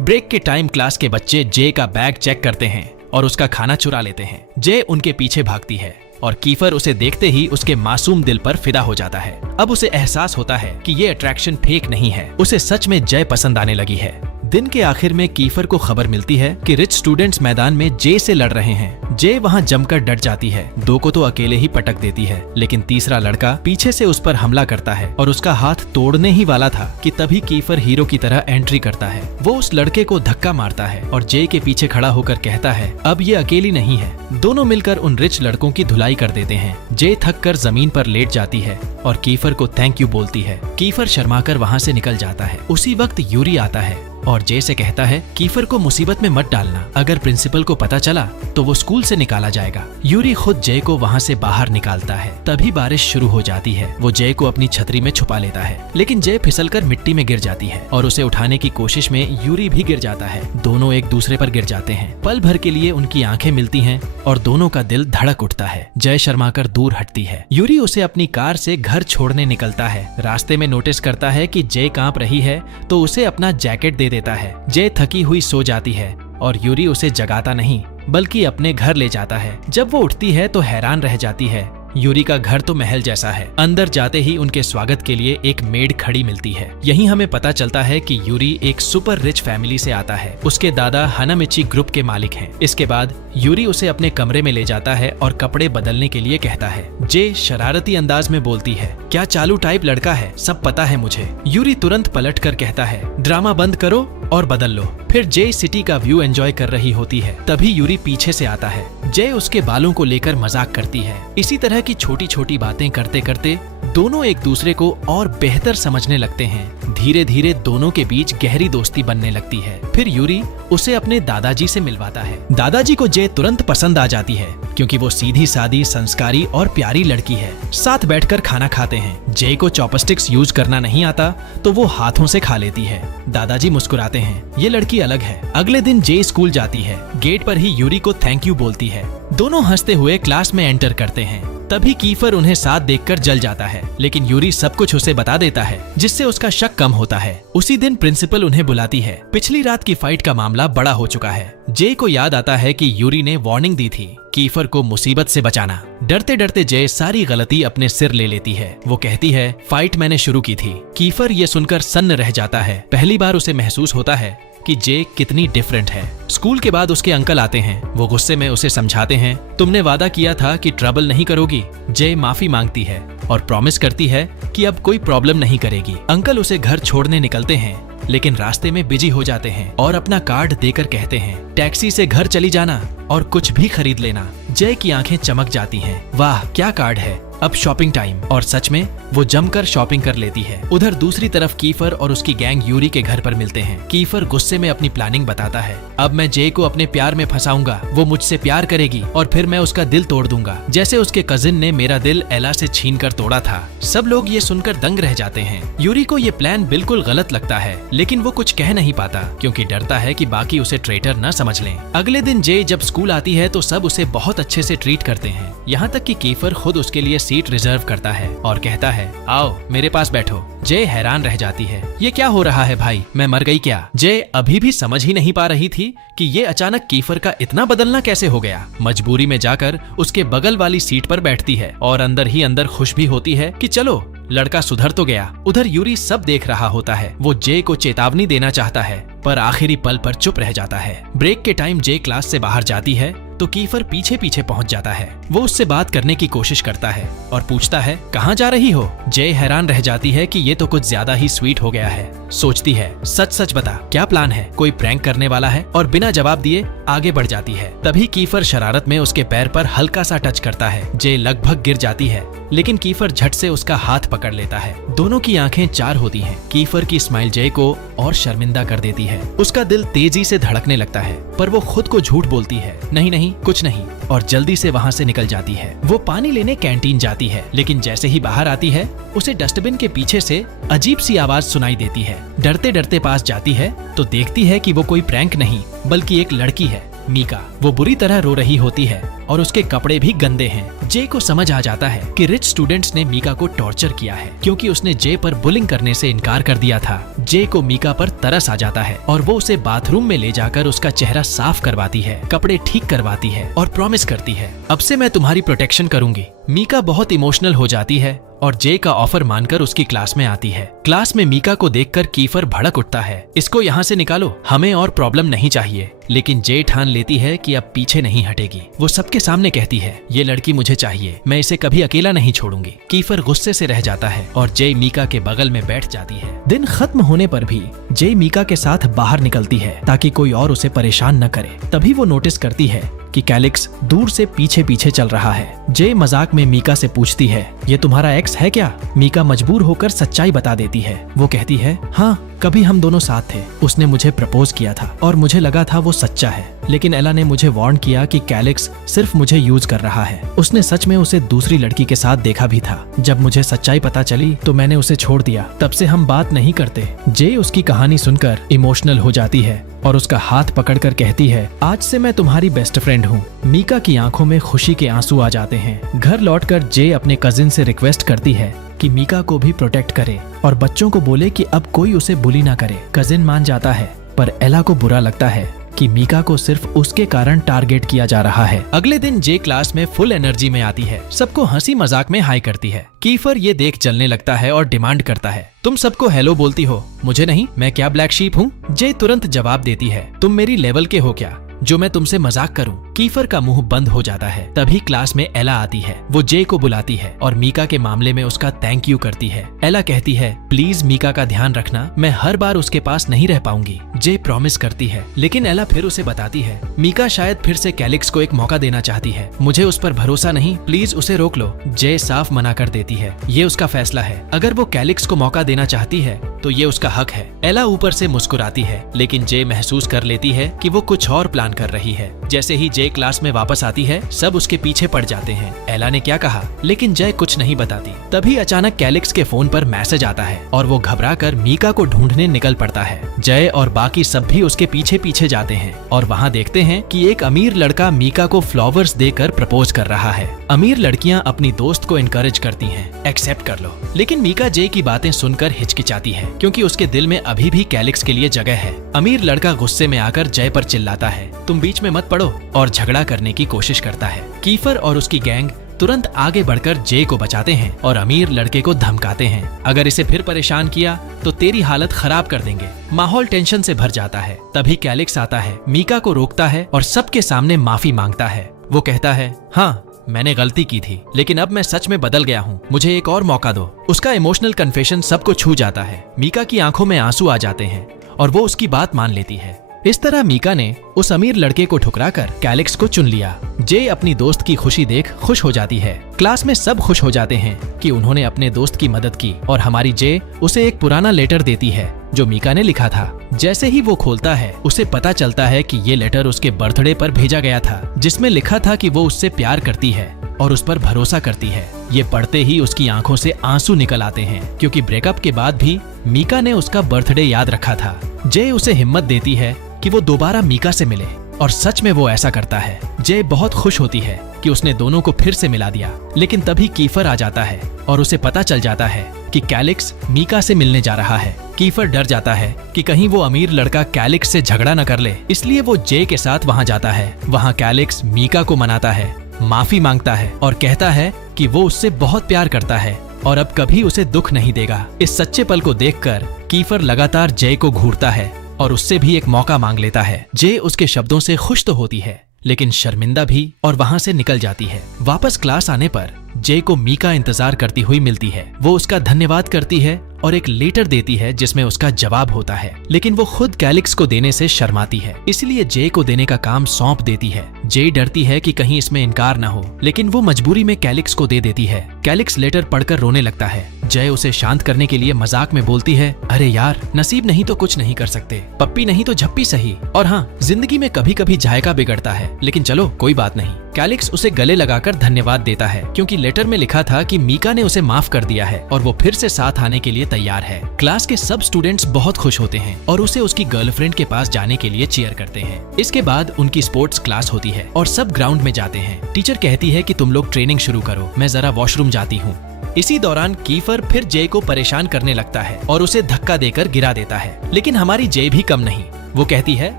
ब्रेक के टाइम क्लास के बच्चे जे का बैग चेक करते हैं और उसका खाना चुरा लेते हैं। जे उनके पीछे भागती है और कीफर उसे देखते ही उसके मासूम दिल पर फिदा हो जाता है। अब उसे एहसास होता है कि ये अट्रैक्शन फेक नहीं है, उसे सच में जय पसंद आने लगी है। दिन के आखिर में कीफर को खबर मिलती है कि रिच स्टूडेंट्स मैदान में जे से लड़ रहे हैं। जे वहां जमकर डट जाती है। दो को तो अकेले ही पटक देती है, लेकिन तीसरा लड़का पीछे से उस पर हमला करता है और उसका हाथ तोड़ने ही वाला था कि तभी कीफर हीरो की तरह एंट्री करता है। वो उस लड़के को धक्का मारता है और जे के पीछे खड़ा होकर कहता है अब ये अकेली नहीं है। दोनों मिलकर उन रिच लड़कों की धुलाई कर देते हैं। जे थक कर जमीन पर लेट जाती है और कीफर को थैंक यू बोलती है। कीफर शर्माकर वहाँ से निकल जाता है। उसी वक्त यूरी आता है और जे से कहता है कीफर को मुसीबत में मत डालना, अगर प्रिंसिपल को पता चला तो वो स्कूल से निकाला जाएगा। यूरी खुद जे को वहाँ से बाहर निकालता है। तभी बारिश शुरू हो जाती है। वो जे को अपनी छतरी में छुपा लेता है, लेकिन जे फिसलकर मिट्टी में गिर जाती है और उसे उठाने की कोशिश में यूरी भी गिर जाता है। दोनों एक दूसरे पर गिर जाते हैं। पल भर के लिए उनकी आंखें मिलती हैं और दोनों का दिल धड़क उठता है। जय शर्माकर दूर हटती है। यूरी उसे अपनी कार से घर छोड़ने निकलता है। रास्ते में नोटिस करता है कि जे कांप रही है तो उसे अपना जैकेट दे देता है। जे थकी हुई सो जाती है और यूरी उसे जगाता नहीं बल्कि अपने घर ले जाता है। जब वो उठती है तो हैरान रह जाती है। यूरी का घर तो महल जैसा है। अंदर जाते ही उनके स्वागत के लिए एक मेड खड़ी मिलती है। यहीं हमें पता चलता है कि यूरी एक सुपर रिच फैमिली से आता है। उसके दादा हानामिची ग्रुप के मालिक हैं। इसके बाद यूरी उसे अपने कमरे में ले जाता है और कपड़े बदलने के लिए कहता है। जे शरारती अंदाज में बोलती है क्या चालू टाइप लड़का है, सब पता है मुझे। यूरी तुरंत पलट कर कहता है ड्रामा बंद करो और बदल लो। फिर जे सिटी का व्यू एंजॉय कर रही होती है। तभी यूरी पीछे से आता है। जे उसके बालों को लेकर मजाक करती है। इसी तरह की छोटी छोटी बातें करते करते दोनों एक दूसरे को और बेहतर समझने लगते हैं। धीरे धीरे दोनों के बीच गहरी दोस्ती बनने लगती है। फिर यूरी उसे अपने दादाजी से मिलवाता है। दादाजी को जे तुरंत पसंद आ जाती है क्योंकि वो सीधी सादी, संस्कारी और प्यारी लड़की है। साथ बैठकर खाना खाते हैं। जे को चॉपस्टिक्स यूज करना नहीं आता तो वो हाथों से खा लेती है। दादाजी मुस्कुराते हैं, ये लड़की अलग है। अगले दिन जे स्कूल जाती है। गेट पर ही यूरी को थैंक यू बोलती है। दोनों हंसते हुए क्लास में एंटर करते हैं। तभी कीफर उन्हें साथ देखकर जल जाता है, लेकिन यूरी सब कुछ उसे बता देता है जिससे उसका शक कम होता है। उसी दिन प्रिंसिपल उन्हें बुलाती है। पिछली रात की फाइट का मामला बड़ा हो चुका है। जे को याद आता है कि यूरी ने वार्निंग दी थी कीफर को मुसीबत से बचाना। डरते डरते जे सारी गलती अपने सिर ले लेती है। वो कहती है फाइट मैंने शुरू की थी। कीफर ये सुनकर सन्न रह जाता है। पहली बार उसे महसूस होता है कि जे कितनी डिफरेंट है। स्कूल के बाद उसके अंकल आते हैं। वो गुस्से में उसे समझाते हैं तुमने वादा किया था कि ट्रबल नहीं करोगी। जे माफी मांगती है और प्रॉमिस करती है कि अब कोई प्रॉब्लम नहीं करेगी। अंकल उसे घर छोड़ने निकलते हैं, लेकिन रास्ते में बिजी हो जाते हैं और अपना कार्ड देकर कहते हैं टैक्सी से घर चली जाना और कुछ भी खरीद लेना। जय की आंखें चमक जाती हैं। वाह क्या कार्ड है, अब शॉपिंग टाइम। और सच में वो जमकर शॉपिंग कर लेती है। उधर दूसरी तरफ कीफर और उसकी गैंग यूरी के घर पर मिलते हैं। कीफर गुस्से में अपनी प्लानिंग बताता है अब मैं जे को अपने प्यार में फंसाऊंगा, वो मुझसे प्यार करेगी और फिर मैं उसका दिल तोड़ दूंगा, जैसे उसके कजिन ने मेरा दिल एला से छीन कर तोड़ा था। सब लोग ये सुनकर दंग रह जाते हैं। यूरी को ये प्लान बिल्कुल गलत लगता है, लेकिन वो कुछ कह नहीं पाता क्योंकि डरता है कि बाकी उसे ट्रेटर न समझ लें। अगले दिन जे जब स्कूल आती है तो सब उसे बहुत अच्छे से ट्रीट करते हैं। यहाँ तक कि कीफर खुद उसके लिए सीट रिजर्व करता है और कहता है आओ मेरे पास बैठो। जे हैरान रह जाती है, ये क्या हो रहा है भाई, मैं मर गई क्या? जे अभी भी समझ ही नहीं पा रही थी कि ये अचानक कीफर का इतना बदलना कैसे हो गया। मजबूरी में जाकर उसके बगल वाली सीट पर बैठती है और अंदर ही अंदर खुश भी होती है कि चलो लड़का सुधर तो गया। उधर यूरी सब देख रहा होता है। वो जे को चेतावनी देना चाहता है पर आखिरी पल पर चुप रह जाता है। ब्रेक के टाइम जे क्लास से बाहर जाती है तो कीफर पीछे पीछे पहुंच जाता है। वो उससे बात करने की कोशिश करता है और पूछता है कहाँ जा रही हो। जे हैरान रह जाती है कि ये तो कुछ ज्यादा ही स्वीट हो गया है। सोचती है सच सच बता, क्या प्लान है, कोई प्रैंक करने वाला है, और बिना जवाब दिए आगे बढ़ जाती है। तभी कीफर शरारत में उसके पैर पर हल्का सा टच करता है। जे लगभग गिर जाती है, लेकिन कीफर झट से उसका हाथ पकड़ लेता है। दोनों की आंखें चार होती हैं। कीफर की स्माइल जे को और शर्मिंदा कर देती है। उसका दिल तेजी से धड़कने लगता है, पर वो खुद को झूठ बोलती है, नहीं नहीं कुछ नहीं, और जल्दी से वहाँ से निकल जाती है। वो पानी लेने कैंटीन जाती है, लेकिन जैसे ही बाहर आती है उसे डस्टबिन के पीछे से अजीब सी आवाज सुनाई देती है। डरते डरते पास जाती है तो देखती है कि वो कोई प्रैंक नहीं बल्कि एक लड़की है, मीका। वो बुरी तरह रो रही होती है और उसके कपड़े भी गंदे हैं। जे को समझ आ जाता है कि रिच स्टूडेंट्स ने मीका को टॉर्चर किया है, क्योंकि उसने जे पर बुलिंग करने से इनकार कर दिया था। जे को मीका पर तरस आ जाता है और वो उसे बाथरूम में ले जाकर उसका चेहरा साफ करवाती है, कपड़े ठीक करवाती है और प्रॉमिस करती है अब से मैं तुम्हारी प्रोटेक्शन करूंगी। मीका बहुत इमोशनल हो जाती है और जे का ऑफर मानकर उसकी क्लास में आती है। क्लास में मीका को देखकर कीफर भड़क उठता है, इसको यहाँ से निकालो, हमें और प्रॉब्लम नहीं चाहिए। लेकिन जे ठान लेती है कि अब पीछे नहीं हटेगी। वो सबके सामने कहती है ये लड़की मुझे चाहिए, मैं इसे कभी अकेला नहीं छोड़ूंगी। कीफर गुस्से से रह जाता है और जे मीका के बगल में बैठ जाती है। दिन खत्म होने पर भी जे मीका के साथ बाहर निकलती है ताकि कोई और उसे परेशान न करे। तभी वो नोटिस करती है कि कैलिक्स दूर से पीछे पीछे चल रहा है। जे मजाक में मीका से पूछती है ये तुम्हारा एक्स है क्या? मीका मजबूर होकर सच्चाई बता देती है। वो कहती है हाँ, कभी हम दोनों साथ थे, उसने मुझे प्रपोज किया था और मुझे लगा था वो सच्चा है, लेकिन एला ने मुझे वार्न किया कि कैलिक्स सिर्फ मुझे यूज कर रहा है। उसने सच में उसे दूसरी लड़की के साथ देखा भी था। जब मुझे सच्चाई पता चली तो मैंने उसे छोड़ दिया, तब से हम बात नहीं करते। जे उसकी कहानी सुनकर इमोशनल हो जाती है और उसका हाथ पकड़कर कहती है आज से मैं तुम्हारी बेस्ट फ्रेंड हूँ। मीका की आंखों में खुशी के आंसू आ जाते हैं। घर लौटकर जे अपने कजिन से रिक्वेस्ट करती है कि मीका को भी प्रोटेक्ट करे और बच्चों को बोले कि अब कोई उसे बुली ना करे। कजिन मान जाता है, पर एला को बुरा लगता है कि मीका को सिर्फ उसके कारण टारगेट किया जा रहा है। अगले दिन जे क्लास में फुल एनर्जी में आती है, सबको हंसी मजाक में हाई करती है। कीफर ये देख जलने लगता है और डिमांड करता है तुम सबको हेलो बोलती हो, मुझे नहीं, मैं क्या ब्लैक शीप हूँ? जे तुरंत जवाब देती है तुम मेरी लेवल के हो क्या जो मैं तुमसे मजाक करूं? कीफर का मुंह बंद हो जाता है। तभी क्लास में एला आती है। वो जे को बुलाती है और मीका के मामले में उसका थैंक यू करती है। एला कहती है प्लीज मीका का ध्यान रखना, मैं हर बार उसके पास नहीं रह पाऊंगी। जे प्रॉमिस करती है, लेकिन एला फिर उसे बताती है मीका शायद फिर से कैलिक्स को एक मौका देना चाहती है, मुझे उस पर भरोसा नहीं, प्लीज उसे रोक लो। जे साफ मना कर देती है, ये उसका फैसला है, अगर वो कैलिक्स को मौका देना चाहती है तो ये उसका हक है। एला ऊपर से मुस्कुराती है, लेकिन जे महसूस कर लेती है कि वो कुछ और प्लान कर रही है। जैसे ही जे क्लास में वापस आती है सब उसके पीछे पड़ जाते हैं। एला ने क्या कहा, लेकिन जय कुछ नहीं बताती। तभी अचानक कैलिक्स के फोन पर मैसेज आता है और वो घबराकर मीका को ढूंढने निकल पड़ता है। जय और बाकी सब भी उसके पीछे पीछे जाते हैं और वहाँ देखते हैं कि एक अमीर लड़का मीका को फ्लावर्स देकर प्रपोज कर रहा है। अमीर लड़कियाँ अपनी दोस्त को इनकरेज करती हैं, एक्सेप्ट कर लो, लेकिन मीका जे की बातें सुनकर हिचकिचाती है क्योंकि उसके दिल में अभी भी कैलिक्स के लिए जगह है। अमीर लड़का गुस्से में आकर जय पर चिल्लाता है तुम बीच में मत पड़ो, और झगड़ा करने की कोशिश करता है। कीफर और उसकी गैंग तुरंत आगे बढ़कर जे को बचाते हैं और अमीर लड़के को धमकाते हैं, अगर इसे फिर परेशान किया तो तेरी हालत खराब कर देंगे। माहौल टेंशन से भर जाता है। तभी कैलिक्स आता है, मीका को रोकता है और सबके सामने माफी मांगता है। वो कहता है हाँ, मैंने गलती की थी, लेकिन अब मैं सच में बदल गया हूँ, मुझे एक और मौका दो। उसका इमोशनल कन्फेशन सबको छू जाता है। मीका की आंखों में आंसू आ जाते हैं और वो उसकी बात मान लेती है। इस तरह मीका ने उस अमीर लड़के को ठुकराकर कैलिक्स को चुन लिया। जे अपनी दोस्त की खुशी देख खुश हो जाती है। क्लास में सब खुश हो जाते हैं कि उन्होंने अपने दोस्त की मदद की और हमारी जे उसे एक पुराना लेटर देती है जो मीका ने लिखा था। जैसे ही वो खोलता है उसे पता चलता है कि ये लेटर उसके बर्थडे पर भेजा गया था, जिसमें लिखा था कि वो उससे प्यार करती है और उस पर भरोसा करती है। ये पढ़ते ही उसकी आंखों से आंसू निकल आते हैं क्योंकि ब्रेकअप के बाद भी मीका ने उसका बर्थडे याद रखा था। जे उसे हिम्मत देती है कि वो दोबारा मीका से मिले और सच में वो ऐसा करता है। जे बहुत खुश होती है कि उसने दोनों को फिर से मिला दिया, लेकिन तभी कीफर आ जाता है और उसे पता चल जाता है कि कैलिक्स मीका से मिलने जा रहा है। कीफर डर जाता है कि कहीं वो अमीर लड़का कैलिक्स से झगड़ा न कर ले, इसलिए वो जे के साथ वहाँ जाता है। वहाँ कैलिक्स मीका को मनाता है, माफी मांगता है और कहता है कि वो उससे बहुत प्यार करता है और अब कभी उसे दुख नहीं देगा। इस सच्चे पल को देखकर कीफर लगातार जय को घूरता है और उससे भी एक मौका मांग लेता है। जे उसके शब्दों से खुश तो होती है लेकिन शर्मिंदा भी, और वहाँ से निकल जाती है। वापस क्लास आने पर जे को मीका इंतजार करती हुई मिलती है। वो उसका धन्यवाद करती है और एक लेटर देती है जिसमें उसका जवाब होता है, लेकिन वो खुद कैलिक्स को देने से शर्माती है, इसलिए जे को देने का काम सौंप देती है। जे डरती है कि कहीं इसमें इनकार न हो, लेकिन वो मजबूरी में कैलिक्स को दे देती है। कैलिक्स लेटर पढ़कर रोने लगता है। जय उसे शांत करने के लिए मजाक में बोलती है, अरे यार, नसीब नहीं तो कुछ नहीं कर सकते, पप्पी नहीं तो झप्पी सही, और हाँ, जिंदगी में कभी कभी जायका बिगड़ता है, लेकिन चलो कोई बात नहीं। कैलिक्स उसे गले लगाकर धन्यवाद देता है क्योंकि लेटर में लिखा था कि मीका ने उसे माफ कर दिया है और वो फिर से साथ आने के लिए तैयार है। क्लास के सब स्टूडेंट्स बहुत खुश होते हैं और उसे उसकी गर्लफ्रेंड के पास जाने के लिए चीयर करते हैं। इसके बाद उनकी स्पोर्ट्स क्लास होती है और सब ग्राउंड में जाते हैं। टीचर कहती है कि तुम लोग ट्रेनिंग शुरू करो, मैं जरा वॉशरूम जाती हूँ। इसी दौरान कीफर फिर जे को परेशान करने लगता है और उसे धक्का देकर गिरा देता है, लेकिन हमारी जे भी कम नहीं। वो कहती है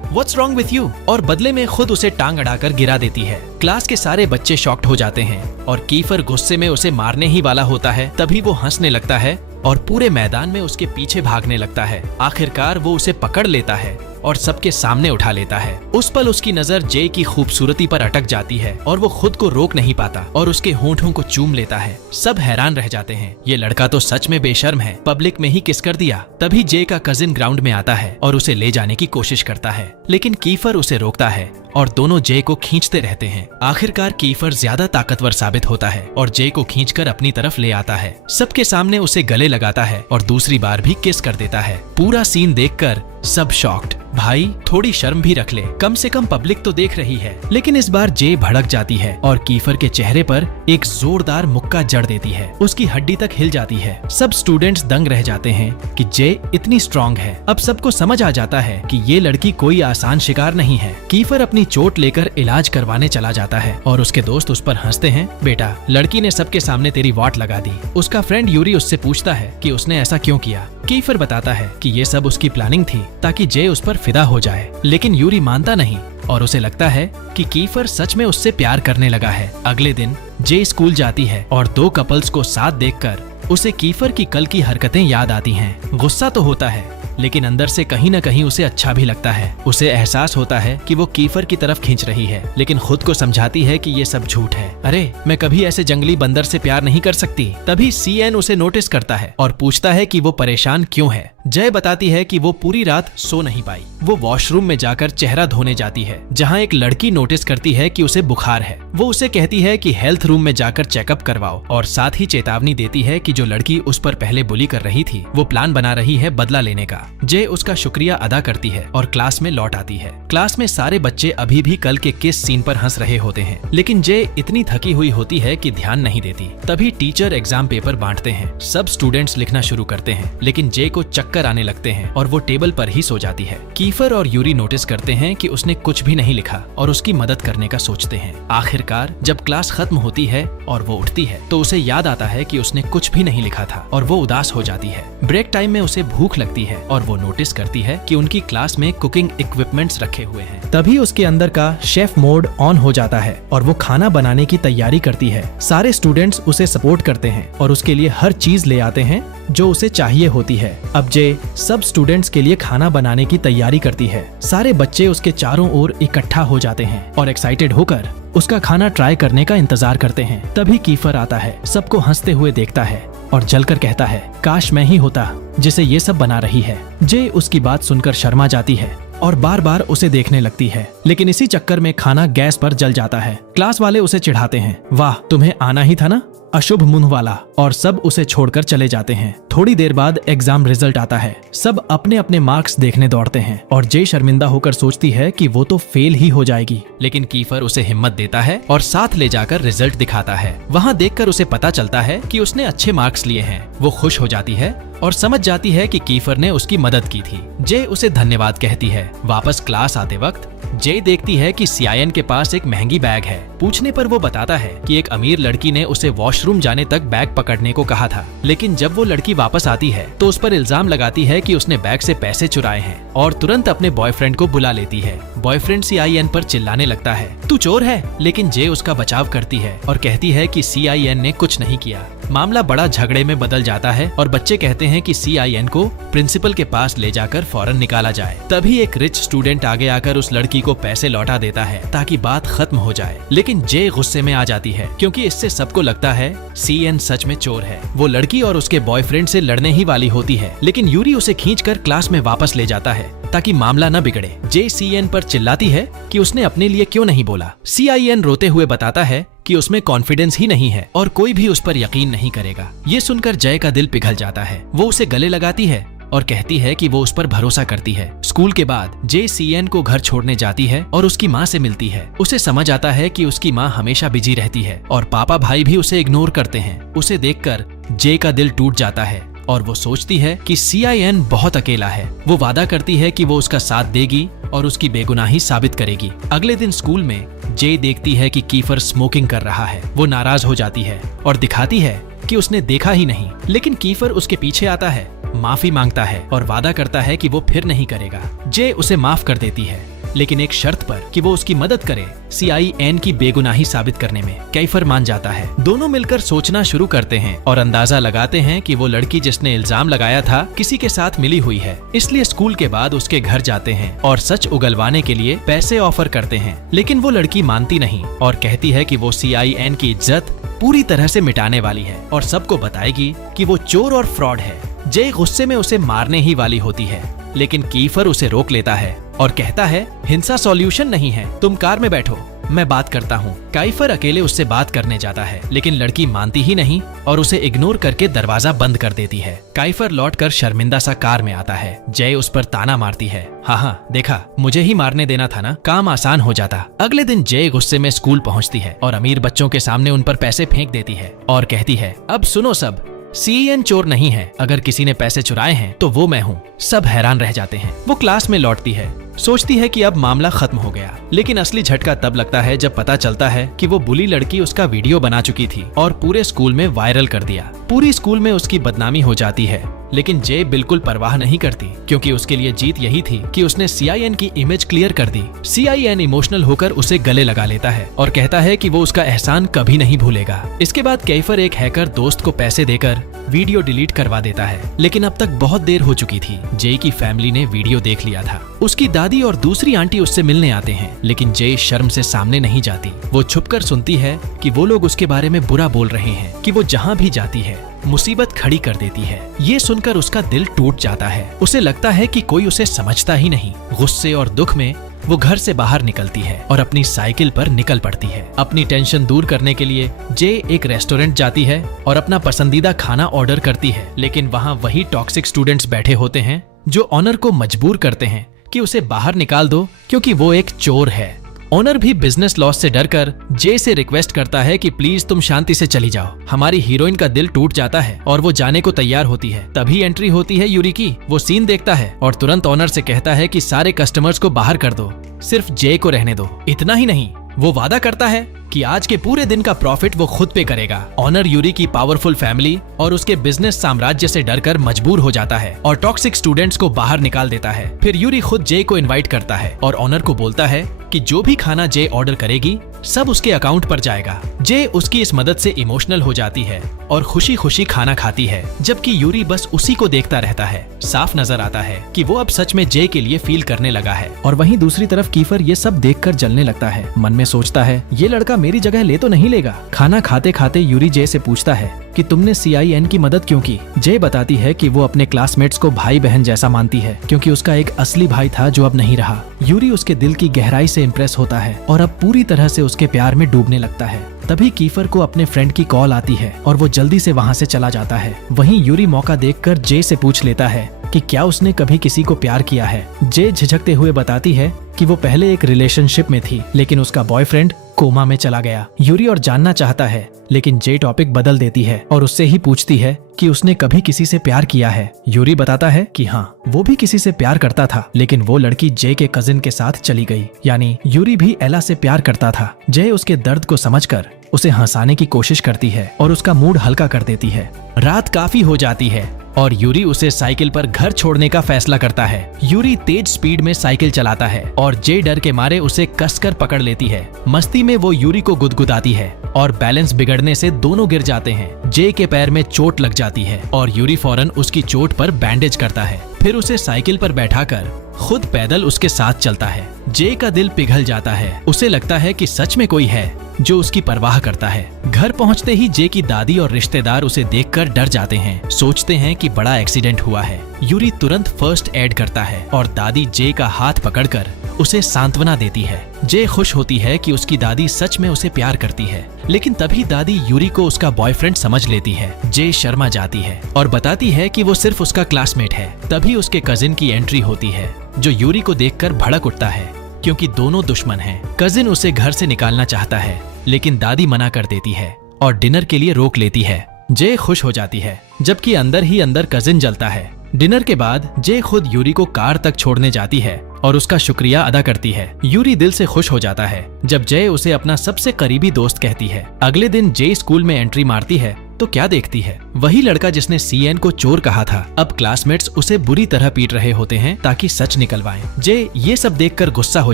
व्हाट्स रॉन्ग विथ यू, और बदले में खुद उसे टांग अड़ाकर गिरा देती है। क्लास के सारे बच्चे शॉक्ड हो जाते हैं और कीफर गुस्से में उसे मारने ही वाला होता है। तभी वो हंसने लगता है और पूरे मैदान में उसके पीछे भागने लगता है। आखिरकार वो उसे पकड़ लेता है और सबके सामने उठा लेता है। उस पल उसकी नजर जे की खूबसूरती पर अटक जाती है और वो खुद को रोक नहीं पाता और उसके होंठों को चूम लेता है। सब हैरान रह जाते हैं, ये लड़का तो सच में बेशर्म है, पब्लिक में ही किस कर दिया। तभी जे का कजिन ग्राउंड में आता है और उसे ले जाने की कोशिश करता है, लेकिन कीफर उसे रोकता है और दोनों जे को खींचते रहते हैं। आखिरकार कीफर ज्यादा ताकतवर साबित होता है और जे को खींचकर अपनी तरफ ले आता है। सबके सामने उसे गले लगाता है और दूसरी बार भी किस कर देता है। पूरा सीन देखकर सब शॉक्ड। भाई, थोड़ी शर्म भी रख ले, कम से कम पब्लिक तो देख रही है। लेकिन इस बार जे भड़क जाती है और कीफर के चेहरे पर एक जोरदार मुक्का जड़ देती है। उसकी हड्डी तक हिल जाती है। सब स्टूडेंट्स दंग रह जाते हैं कि जे इतनी स्ट्रॉन्ग है। अब सबको समझ आ जाता है कि ये लड़की कोई आसान शिकार नहीं है। कीफर अपनी चोट लेकर इलाज करवाने चला जाता है और उसके दोस्त उस पर हंसते हैं। बेटा, लड़की ने सबके सामने तेरी वाट लगा दी। उसका फ्रेंड यूरी उससे पूछता है कि उसने ऐसा क्यों किया। कीफर बताता है कि ये सब उसकी प्लानिंग थी ताकि जे उस पर फिदा हो जाए, लेकिन यूरी मानता नहीं और उसे लगता है कि कीफर सच में उससे प्यार करने लगा है। अगले दिन जे स्कूल जाती है और दो कपल्स को साथ देखकर उसे कीफर की कल की हरकतें याद आती हैं। गुस्सा तो होता है, लेकिन अंदर से कहीं न कहीं उसे अच्छा भी लगता है। उसे एहसास होता है कि वो कीफर की तरफ खींच रही है, लेकिन खुद को समझाती है कि ये सब झूठ है। अरे, मैं कभी ऐसे जंगली बंदर से प्यार नहीं कर सकती। तभी सीएन उसे नोटिस करता है और पूछता है कि वो परेशान क्यों है। जय बताती है कि वो पूरी रात सो नहीं पाई। वो वॉशरूम में जाकर चेहरा धोने जाती है, जहाँ एक लड़की नोटिस करती है कि उसे बुखार है। वो उसे कहती है कि हेल्थ रूम में जाकर चेकअप करवाओ और साथ ही चेतावनी देती है कि जो लड़की उस पर पहले बुली कर रही थी वो प्लान बना रही है बदला लेने का। जय उसका शुक्रिया अदा करती है और क्लास में लौट आती है। क्लास में सारे बच्चे अभी भी कल के किस सीन पर हंस रहे होते हैं, लेकिन जय इतनी थकी हुई होती है कि ध्यान नहीं देती। तभी टीचर एग्जाम पेपर बांटते हैं। सब स्टूडेंट्स लिखना शुरू करते हैं, लेकिन जय को चक्कर आने लगते हैं और वो टेबल पर ही सो जाती है। कीफर और यूरी नोटिस करते हैं कि उसने कुछ भी नहीं लिखा और उसकी मदद करने का सोचते हैं। आखिरकार जब क्लास खत्म होती है और वो उठती है तो उसे याद आता है कि उसने कुछ भी नहीं लिखा था और वो उदास हो जाती है। ब्रेक टाइम में उसे भूख लगती है और वो नोटिस करती है कि उनकी क्लास में कुकिंग इक्विपमेंट्स रखे हुए हैं। तभी उसके अंदर का शेफ मोड ऑन हो जाता है और वो खाना बनाने की तैयारी करती है। सारे स्टूडेंट्स उसे सपोर्ट करते हैं और उसके लिए हर चीज ले आते हैं जो उसे चाहिए होती है। अब जे सब स्टूडेंट्स के लिए खाना बनाने की तैयारी करती है। सारे बच्चे उसके चारों ओर इकट्ठा हो जाते हैं और एक्साइटेड होकर उसका खाना ट्राई करने का इंतजार करते हैं। तभी कीफर आता है, सबको हंसते हुए देखता है और जलकर कहता है, काश मैं ही होता जिसे ये सब बना रही है। जे उसकी बात सुनकर शर्मा जाती है और बार बार उसे देखने लगती है, लेकिन इसी चक्कर में खाना गैस पर जल जाता है। क्लास वाले उसे चिढ़ाते हैं, वाह, तुम्हें आना ही था ना, अशुभ मुंह वाला, और सब उसे छोड़कर चले जाते हैं। थोड़ी देर बाद एग्जाम रिजल्ट आता है। सब अपने अपने मार्क्स देखने दौड़ते हैं और जे शर्मिंदा होकर सोचती है कि वो तो फेल ही हो जाएगी, लेकिन कीफर उसे हिम्मत देता है और साथ ले जाकर रिजल्ट दिखाता है। वहाँ देखकर उसे पता चलता है कि उसने अच्छे मार्क्स लिए हैं। वो खुश हो जाती है और समझ जाती है कि कीफर ने उसकी मदद की थी। जे उसे धन्यवाद कहती है। वापस क्लास आते वक्त जे देखती है कि सीआईएन के पास एक महंगी बैग है। पूछने पर वो बताता है कि एक अमीर लड़की ने उसे वॉशरूम जाने तक बैग पकड़ने को कहा था, लेकिन जब वो लड़की वापस आती है तो उस पर इल्जाम लगाती है कि उसने बैग से पैसे चुराए हैं और तुरंत अपने बॉयफ्रेंड को बुला लेती है। बॉयफ्रेंड सीआईएन पर चिल्लाने लगता है, तू चोर है, लेकिन जे उसका बचाव करती है और कहती है कि सीआईएन ने कुछ नहीं किया। मामला बड़ा झगड़े में बदल जाता है और बच्चे कहते हैं कि CIN को प्रिंसिपल के पास ले जाकर फौरन निकाला जाए। तभी एक रिच स्टूडेंट आगे आकर उस लड़की को पैसे लौटा देता है ताकि बात खत्म हो जाए। लेकिन जे गुस्से में आ जाती है क्योंकि इससे सबको लगता है CN सच में चोर है। वो लड़की और उसके बॉयफ्रेंड से लड़ने ही वाली होती है, लेकिन यूरी उसे खींचकर क्लास में वापस ले जाता है ताकि मामला न बिगड़े। जे CN पर चिल्लाती है कि उसने अपने लिए क्यों नहीं बोला। CIN रोते हुए बताता है कि उसमें कॉन्फिडेंस ही नहीं है और कोई भी उस पर यकीन नहीं करेगा। ये सुनकर जय का दिल पिघल जाता है। वो उसे गले लगाती है और कहती है कि वो उस पर भरोसा करती है। स्कूल के बाद जे CN को घर छोड़ने जाती है और उसकी माँ से मिलती है। उसे समझ आता है कि उसकी माँ हमेशा बिजी रहती है और पापा भाई भी उसे इग्नोर करते हैं। उसे देखकर जे का दिल टूट जाता है और वो सोचती है कि CIN बहुत अकेला है। वो वादा करती है कि वो उसका साथ देगी और उसकी बेगुनाही साबित करेगी। अगले दिन स्कूल में जे देखती है कि कीफर स्मोकिंग कर रहा है। वो नाराज हो जाती है और दिखाती है कि उसने देखा ही नहीं, लेकिन कीफर उसके पीछे आता है, माफी मांगता है और वादा करता है कि वो फिर नहीं करेगा। जे उसे माफ कर देती है, लेकिन एक शर्त पर कि वो उसकी मदद करे CIN की बेगुनाही साबित करने में। कीफर मान जाता है। दोनों मिलकर सोचना शुरू करते हैं और अंदाजा लगाते हैं कि वो लड़की जिसने इल्जाम लगाया था किसी के साथ मिली हुई है। इसलिए स्कूल के बाद उसके घर जाते हैं और सच उगलवाने के लिए पैसे ऑफर करते हैं, लेकिन वो लड़की मानती नहीं और कहती है कि वो CIN की इज्जत पूरी तरह से मिटाने वाली है और सबको बताएगी कि वो चोर और फ्रॉड है। जे गुस्से में उसे मारने ही वाली होती है, लेकिन कीफर उसे रोक लेता है और कहता है हिंसा सॉल्यूशन नहीं है, तुम कार में बैठो, मैं बात करता हूँ। कीफर अकेले उससे बात करने जाता है, लेकिन लड़की मानती ही नहीं और उसे इग्नोर करके दरवाजा बंद कर देती है। कीफर लौटकर शर्मिंदा सा कार में आता है। जय उस पर ताना मारती है, हाँ देखा, मुझे ही मारने देना था ना, काम आसान हो जाता। अगले दिन जय गुस्से में स्कूल पहुँचती है और अमीर बच्चों के सामने उन पर पैसे फेंक देती है और कहती है अब सुनो सब, CIN चोर नहीं है, अगर किसी ने पैसे चुराए हैं तो वो मैं हूँ। सब हैरान रह जाते हैं। वो क्लास में लौटती है, सोचती है कि अब मामला खत्म हो गया, लेकिन असली झटका तब लगता है जब पता चलता है कि वो बुली लड़की उसका वीडियो बना चुकी थी और पूरे स्कूल में वायरल कर दिया। पूरी स्कूल में उसकी बदनामी हो जाती है, लेकिन जे बिल्कुल परवाह नहीं करती क्योंकि उसके लिए जीत यही थी कि उसने CIN की इमेज क्लियर कर दी। CIN इमोशनल होकर उसे गले लगा लेता है और कहता है कि वो उसका एहसान कभी नहीं भूलेगा। इसके बाद कीफर एक हैकर दोस्त को पैसे देकर वीडियो डिलीट करवा देता है, लेकिन अब तक बहुत देर हो चुकी थी। जे की फैमिली ने वीडियो देख लिया था। उसकी दादी और दूसरी आंटी उससे मिलने आते हैं, लेकिन जे शर्म से सामने नहीं जाती। वो छुपकर सुनती है कि वो लोग उसके बारे में बुरा बोल रहे हैं, कि वो जहाँ भी जाती है मुसीबत खड़ी कर देती है। ये सुनकर उसका दिल टूट जाता है। उसे लगता है कि कोई उसे समझता ही नहीं। गुस्से और दुख में वो घर से बाहर निकलती है और अपनी साइकिल पर निकल पड़ती है। अपनी टेंशन दूर करने के लिए जे एक रेस्टोरेंट जाती है और अपना पसंदीदा खाना ऑर्डर करती है, लेकिन वहाँ वही टॉक्सिक स्टूडेंट्स बैठे होते हैं जो ऑनर को मजबूर करते हैं कि उसे बाहर निकाल दो क्योंकि वो एक चोर है। ऑनर भी बिजनेस लॉस से डरकर जे से रिक्वेस्ट करता है कि प्लीज तुम शांति से चली जाओ। हमारी हीरोइन का दिल टूट जाता है और वो जाने को तैयार होती है। तभी एंट्री होती है यूरी की। वो सीन देखता है और तुरंत ऑनर से कहता है कि सारे कस्टमर्स को बाहर कर दो, सिर्फ जे को रहने दो। इतना ही नहीं, वो वादा करता है कि आज के पूरे दिन का प्रॉफिट वो खुद पे करेगा। ऑनर यूरी की पावरफुल फैमिली और उसके बिजनेस साम्राज्य से डरकर मजबूर हो जाता है और टॉक्सिक स्टूडेंट्स को बाहर निकाल देता है। फिर यूरी खुद जे को इनवाइट करता है और ऑनर को बोलता है कि जो भी खाना जे ऑर्डर करेगी सब उसके अकाउंट पर जाएगा। जे उसकी इस मदद से इमोशनल हो जाती है और खुशी खुशी खाना खाती है, जबकि यूरी बस उसी को देखता रहता है। साफ नजर आता है कि वो अब सच में जे के लिए फील करने लगा है। और वहीं दूसरी तरफ कीफर ये सब देखकर जलने लगता है। मन में सोचता है ये लड़का मेरी जगह ले तो नहीं लेगा। खाना खाते खाते यूरी जे से पूछता है कि तुमने CIN की मदद क्यों की। जे बताती है कि वो अपने क्लासमेट्स को भाई बहन जैसा मानती है क्योंकि उसका एक असली भाई था जो अब नहीं रहा। यूरी उसके दिल की गहराई से इम्प्रेस होता है और अब पूरी तरह से उसके प्यार में डूबने लगता है। तभी कीफर को अपने फ्रेंड की कॉल आती है और वो जल्दी से वहाँ से चला जाता है। वहीं यूरी मौका देखकर जे से पूछ लेता है कि क्या उसने कभी किसी को प्यार किया है। जे झिझकते हुए बताती है कि वो पहले एक रिलेशनशिप में थी, लेकिन उसका बॉयफ्रेंड कोमा में चला गया। यूरी और जानना चाहता है, लेकिन जे टॉपिक बदल देती है और उससे ही पूछती है कि उसने कभी किसी से प्यार किया है। यूरी बताता है कि हाँ, वो भी किसी से प्यार करता था, लेकिन वो लड़की जे के कजिन के साथ चली गई। यानी यूरी भी एला से प्यार करता था। जे उसके दर्द को समझकर उसे हंसाने की कोशिश करती है और उसका मूड हल्का कर देती है। रात काफी हो जाती है और यूरी उसे साइकिल पर घर छोड़ने का फैसला करता है। यूरी तेज स्पीड में साइकिल चलाता है और जे डर के मारे उसे कसकर पकड़ लेती है। मस्ती में वो यूरी को गुदगुदाती है और बैलेंस बिगड़ने से दोनों गिर जाते हैं। जे के पैर में चोट लग जाती है और यूरी फौरन उसकी चोट पर बैंडेज करता है। फिर उसे साइकिल पर बैठाकर खुद पैदल उसके साथ चलता है। जे का दिल पिघल जाता है। उसे लगता है कि सच में कोई है जो उसकी परवाह करता है। घर पहुंचते ही जे की दादी और रिश्तेदार उसे देखकर डर जाते हैं, सोचते हैं कि बड़ा एक्सीडेंट हुआ है। यूरी तुरंत फर्स्ट एड करता है और दादी जे का हाथ पकड़कर उसे सांत्वना देती है। जे खुश होती है कि उसकी दादी सच में उसे प्यार करती है, लेकिन तभी दादी यूरी को उसका बॉयफ्रेंड समझ लेती है। जे शर्मा जाती है और बताती है कि वो सिर्फ उसका क्लासमेट है। तभी उसके कजिन की एंट्री होती है, जो यूरी को देखकर भड़क उठता है क्योंकि दोनों दुश्मन हैं। कजिन उसे घर से निकालना चाहता है, लेकिन दादी मना कर देती है और डिनर के लिए रोक लेती है। जे खुश हो जाती है, जबकि अंदर ही अंदर कजिन जलता है। डिनर के बाद जे खुद यूरी को कार तक छोड़ने जाती है और उसका शुक्रिया अदा करती है। यूरी दिल से खुश हो जाता है जब जय उसे अपना सबसे करीबी दोस्त कहती है। अगले दिन जे स्कूल में एंट्री मारती है तो क्या देखती है, वही लड़का जिसने सीएन को चोर कहा था। अब क्लासमेट्स उसे बुरी तरह पीट रहे होते हैं ताकि सच निकलवाएं। जे ये सब देखकर गुस्सा हो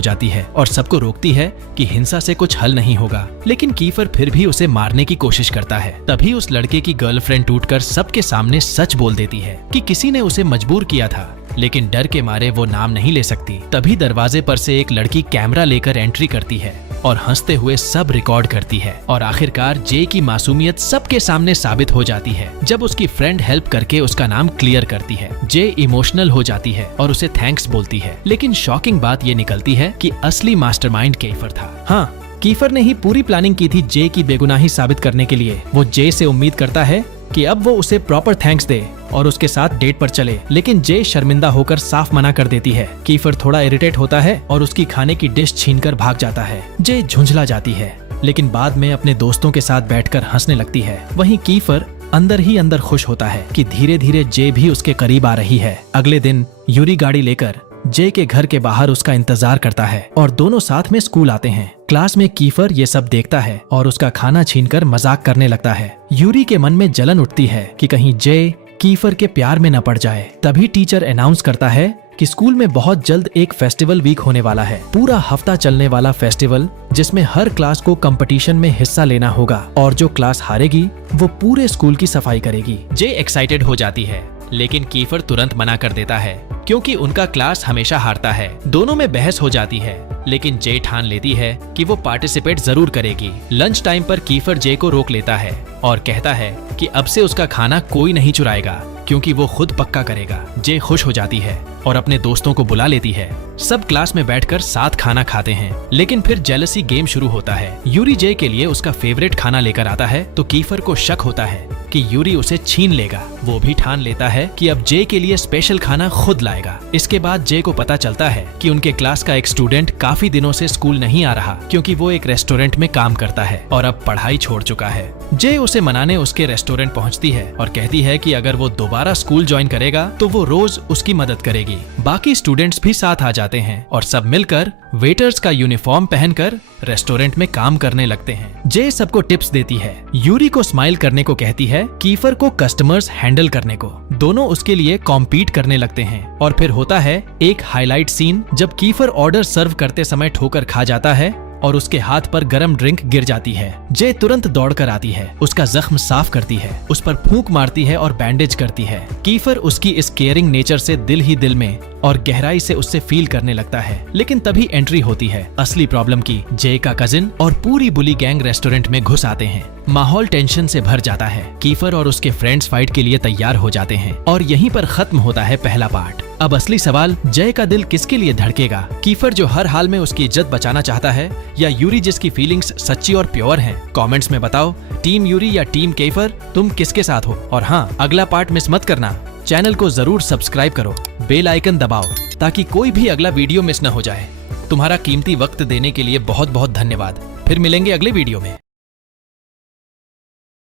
जाती है और सबको रोकती है कि हिंसा से कुछ हल नहीं होगा, लेकिन कीफर फिर भी उसे मारने की कोशिश करता है। तभी उस लड़के की गर्लफ्रेंड टूटकर सबके सामने सच बोल देती है कि किसी ने उसे मजबूर किया था, लेकिन डर के मारे वो नाम नहीं ले सकती। तभी दरवाजे पर से एक लड़की कैमरा लेकर एंट्री करती है और हंसते हुए सब रिकॉर्ड करती है और आखिरकार जे की मासूमियत सबके सामने साबित हो जाती है जब उसकी फ्रेंड हेल्प करके उसका नाम क्लियर करती है। जे इमोशनल हो जाती है और उसे थैंक्स बोलती है, लेकिन शॉकिंग बात ये निकलती है कि असली मास्टरमाइंड कीफर था। हाँ, कीफर ने ही पूरी प्लानिंग की थी जे की बेगुनाही साबित करने के लिए। वो जे से उम्मीद करता है कि अब वो उसे प्रॉपर थैंक्स दे और उसके साथ डेट पर चले, लेकिन जे शर्मिंदा होकर साफ मना कर देती है। कीफर थोड़ा इरिटेट होता है और उसकी खाने की डिश छीनकर भाग जाता है। जे झुंझला जाती है, लेकिन बाद में अपने दोस्तों के साथ बैठकर हंसने लगती है। वहीं कीफर अंदर ही अंदर खुश होता है कि धीरे धीरे जे भी उसके करीब आ रही है। अगले दिन यूरी गाड़ी लेकर जे के घर के बाहर उसका इंतजार करता है और दोनों साथ में स्कूल आते हैं। क्लास में कीफर ये सब देखता है और उसका खाना छीनकर मजाक करने लगता है। यूरी के मन में जलन उठती है कि कहीं जे कीफर के प्यार में न पड़ जाए। तभी टीचर अनाउंस करता है कि स्कूल में बहुत जल्द एक फेस्टिवल वीक होने वाला है, पूरा हफ्ता चलने वाला फेस्टिवल जिसमें हर क्लास को कंपटीशन में हिस्सा लेना होगा और जो क्लास हारेगी वो पूरे स्कूल की सफाई करेगी। जे एक्साइटेड हो जाती है, लेकिन कीफर तुरंत मना कर देता है क्योंकि उनका क्लास हमेशा हारता है। दोनों में बहस हो जाती है, लेकिन जे ठान लेती है कि वो पार्टिसिपेट जरूर करेगी। लंच टाइम पर कीफर जे को रोक लेता है और कहता है कि अब से उसका खाना कोई नहीं चुराएगा क्योंकि वो खुद पक्का करेगा। जे खुश हो जाती है और अपने दोस्तों को बुला लेती है। सब क्लास में बैठकर साथ खाना खाते हैं, लेकिन फिर जेलसी गेम शुरू होता है। यूरी जे के लिए उसका फेवरेट खाना लेकर आता है तो कीफर को शक होता है कि यूरी उसे छीन लेगा। वो भी ठान लेता है कि अब जे के लिए स्पेशल खाना खुद लाएगा। इसके बाद जे को पता चलता है कि उनके क्लास का एक स्टूडेंट काफी दिनों से स्कूल नहीं आ रहा क्योंकि वो एक रेस्टोरेंट में काम करता है और अब पढ़ाई छोड़ चुका है। जे उसे मनाने उसके रेस्टोरेंट पहुंचती है और कहती है कि अगर वो दोबारा स्कूल ज्वाइन करेगा तो वो रोज उसकी मदद करेगी। बाकी स्टूडेंट्स भी साथ आ जाते हैं और सब मिलकर वेटर्स का यूनिफॉर्म पहनकर रेस्टोरेंट में काम करने लगते हैं। जे सबको टिप्स देती है, यूरी को स्माइल करने को कहती है, कीफर को कस्टमर्स हैंडल करने को। दोनों उसके लिए कॉम्पीट करने लगते हैं और फिर होता है एक हाईलाइट सीन जब कीफर ऑर्डर सर्व करते समय ठोकर खा जाता है और उसके हाथ पर गरम ड्रिंक गिर जाती है। जे तुरंत दौड़कर आती है, उसका जख्म साफ करती है, उस पर फूंक मारती है और बैंडेज करती है। कीफर उसकी इस केयरिंग नेचर से दिल ही दिल में और गहराई से उससे फील करने लगता है, लेकिन तभी एंट्री होती है असली प्रॉब्लम की। जे का कजिन और पूरी बुली गैंग रेस्टोरेंट में घुस आते हैं। माहौल टेंशन से भर जाता है। कीफर और उसके फ्रेंड्स फाइट के लिए तैयार हो जाते हैं और यहीं पर खत्म होता है पहला पार्ट। अब असली सवाल, जय का दिल किसके लिए धड़केगा? कीफर जो हर हाल में उसकी इज्जत बचाना चाहता है, या यूरी जिसकी फीलिंग्स सच्ची और प्योर हैं? कमेंट्स में बताओ, टीम यूरी या टीम कीफर, तुम किसके साथ हो? और हाँ, अगला पार्ट मिस मत करना। चैनल को जरूर सब्सक्राइब करो, बेल आइकन दबाओ ताकि कोई भी अगला वीडियो मिस न हो जाए। तुम्हारा कीमती वक्त देने के लिए बहुत बहुत धन्यवाद। फिर मिलेंगे अगले वीडियो में।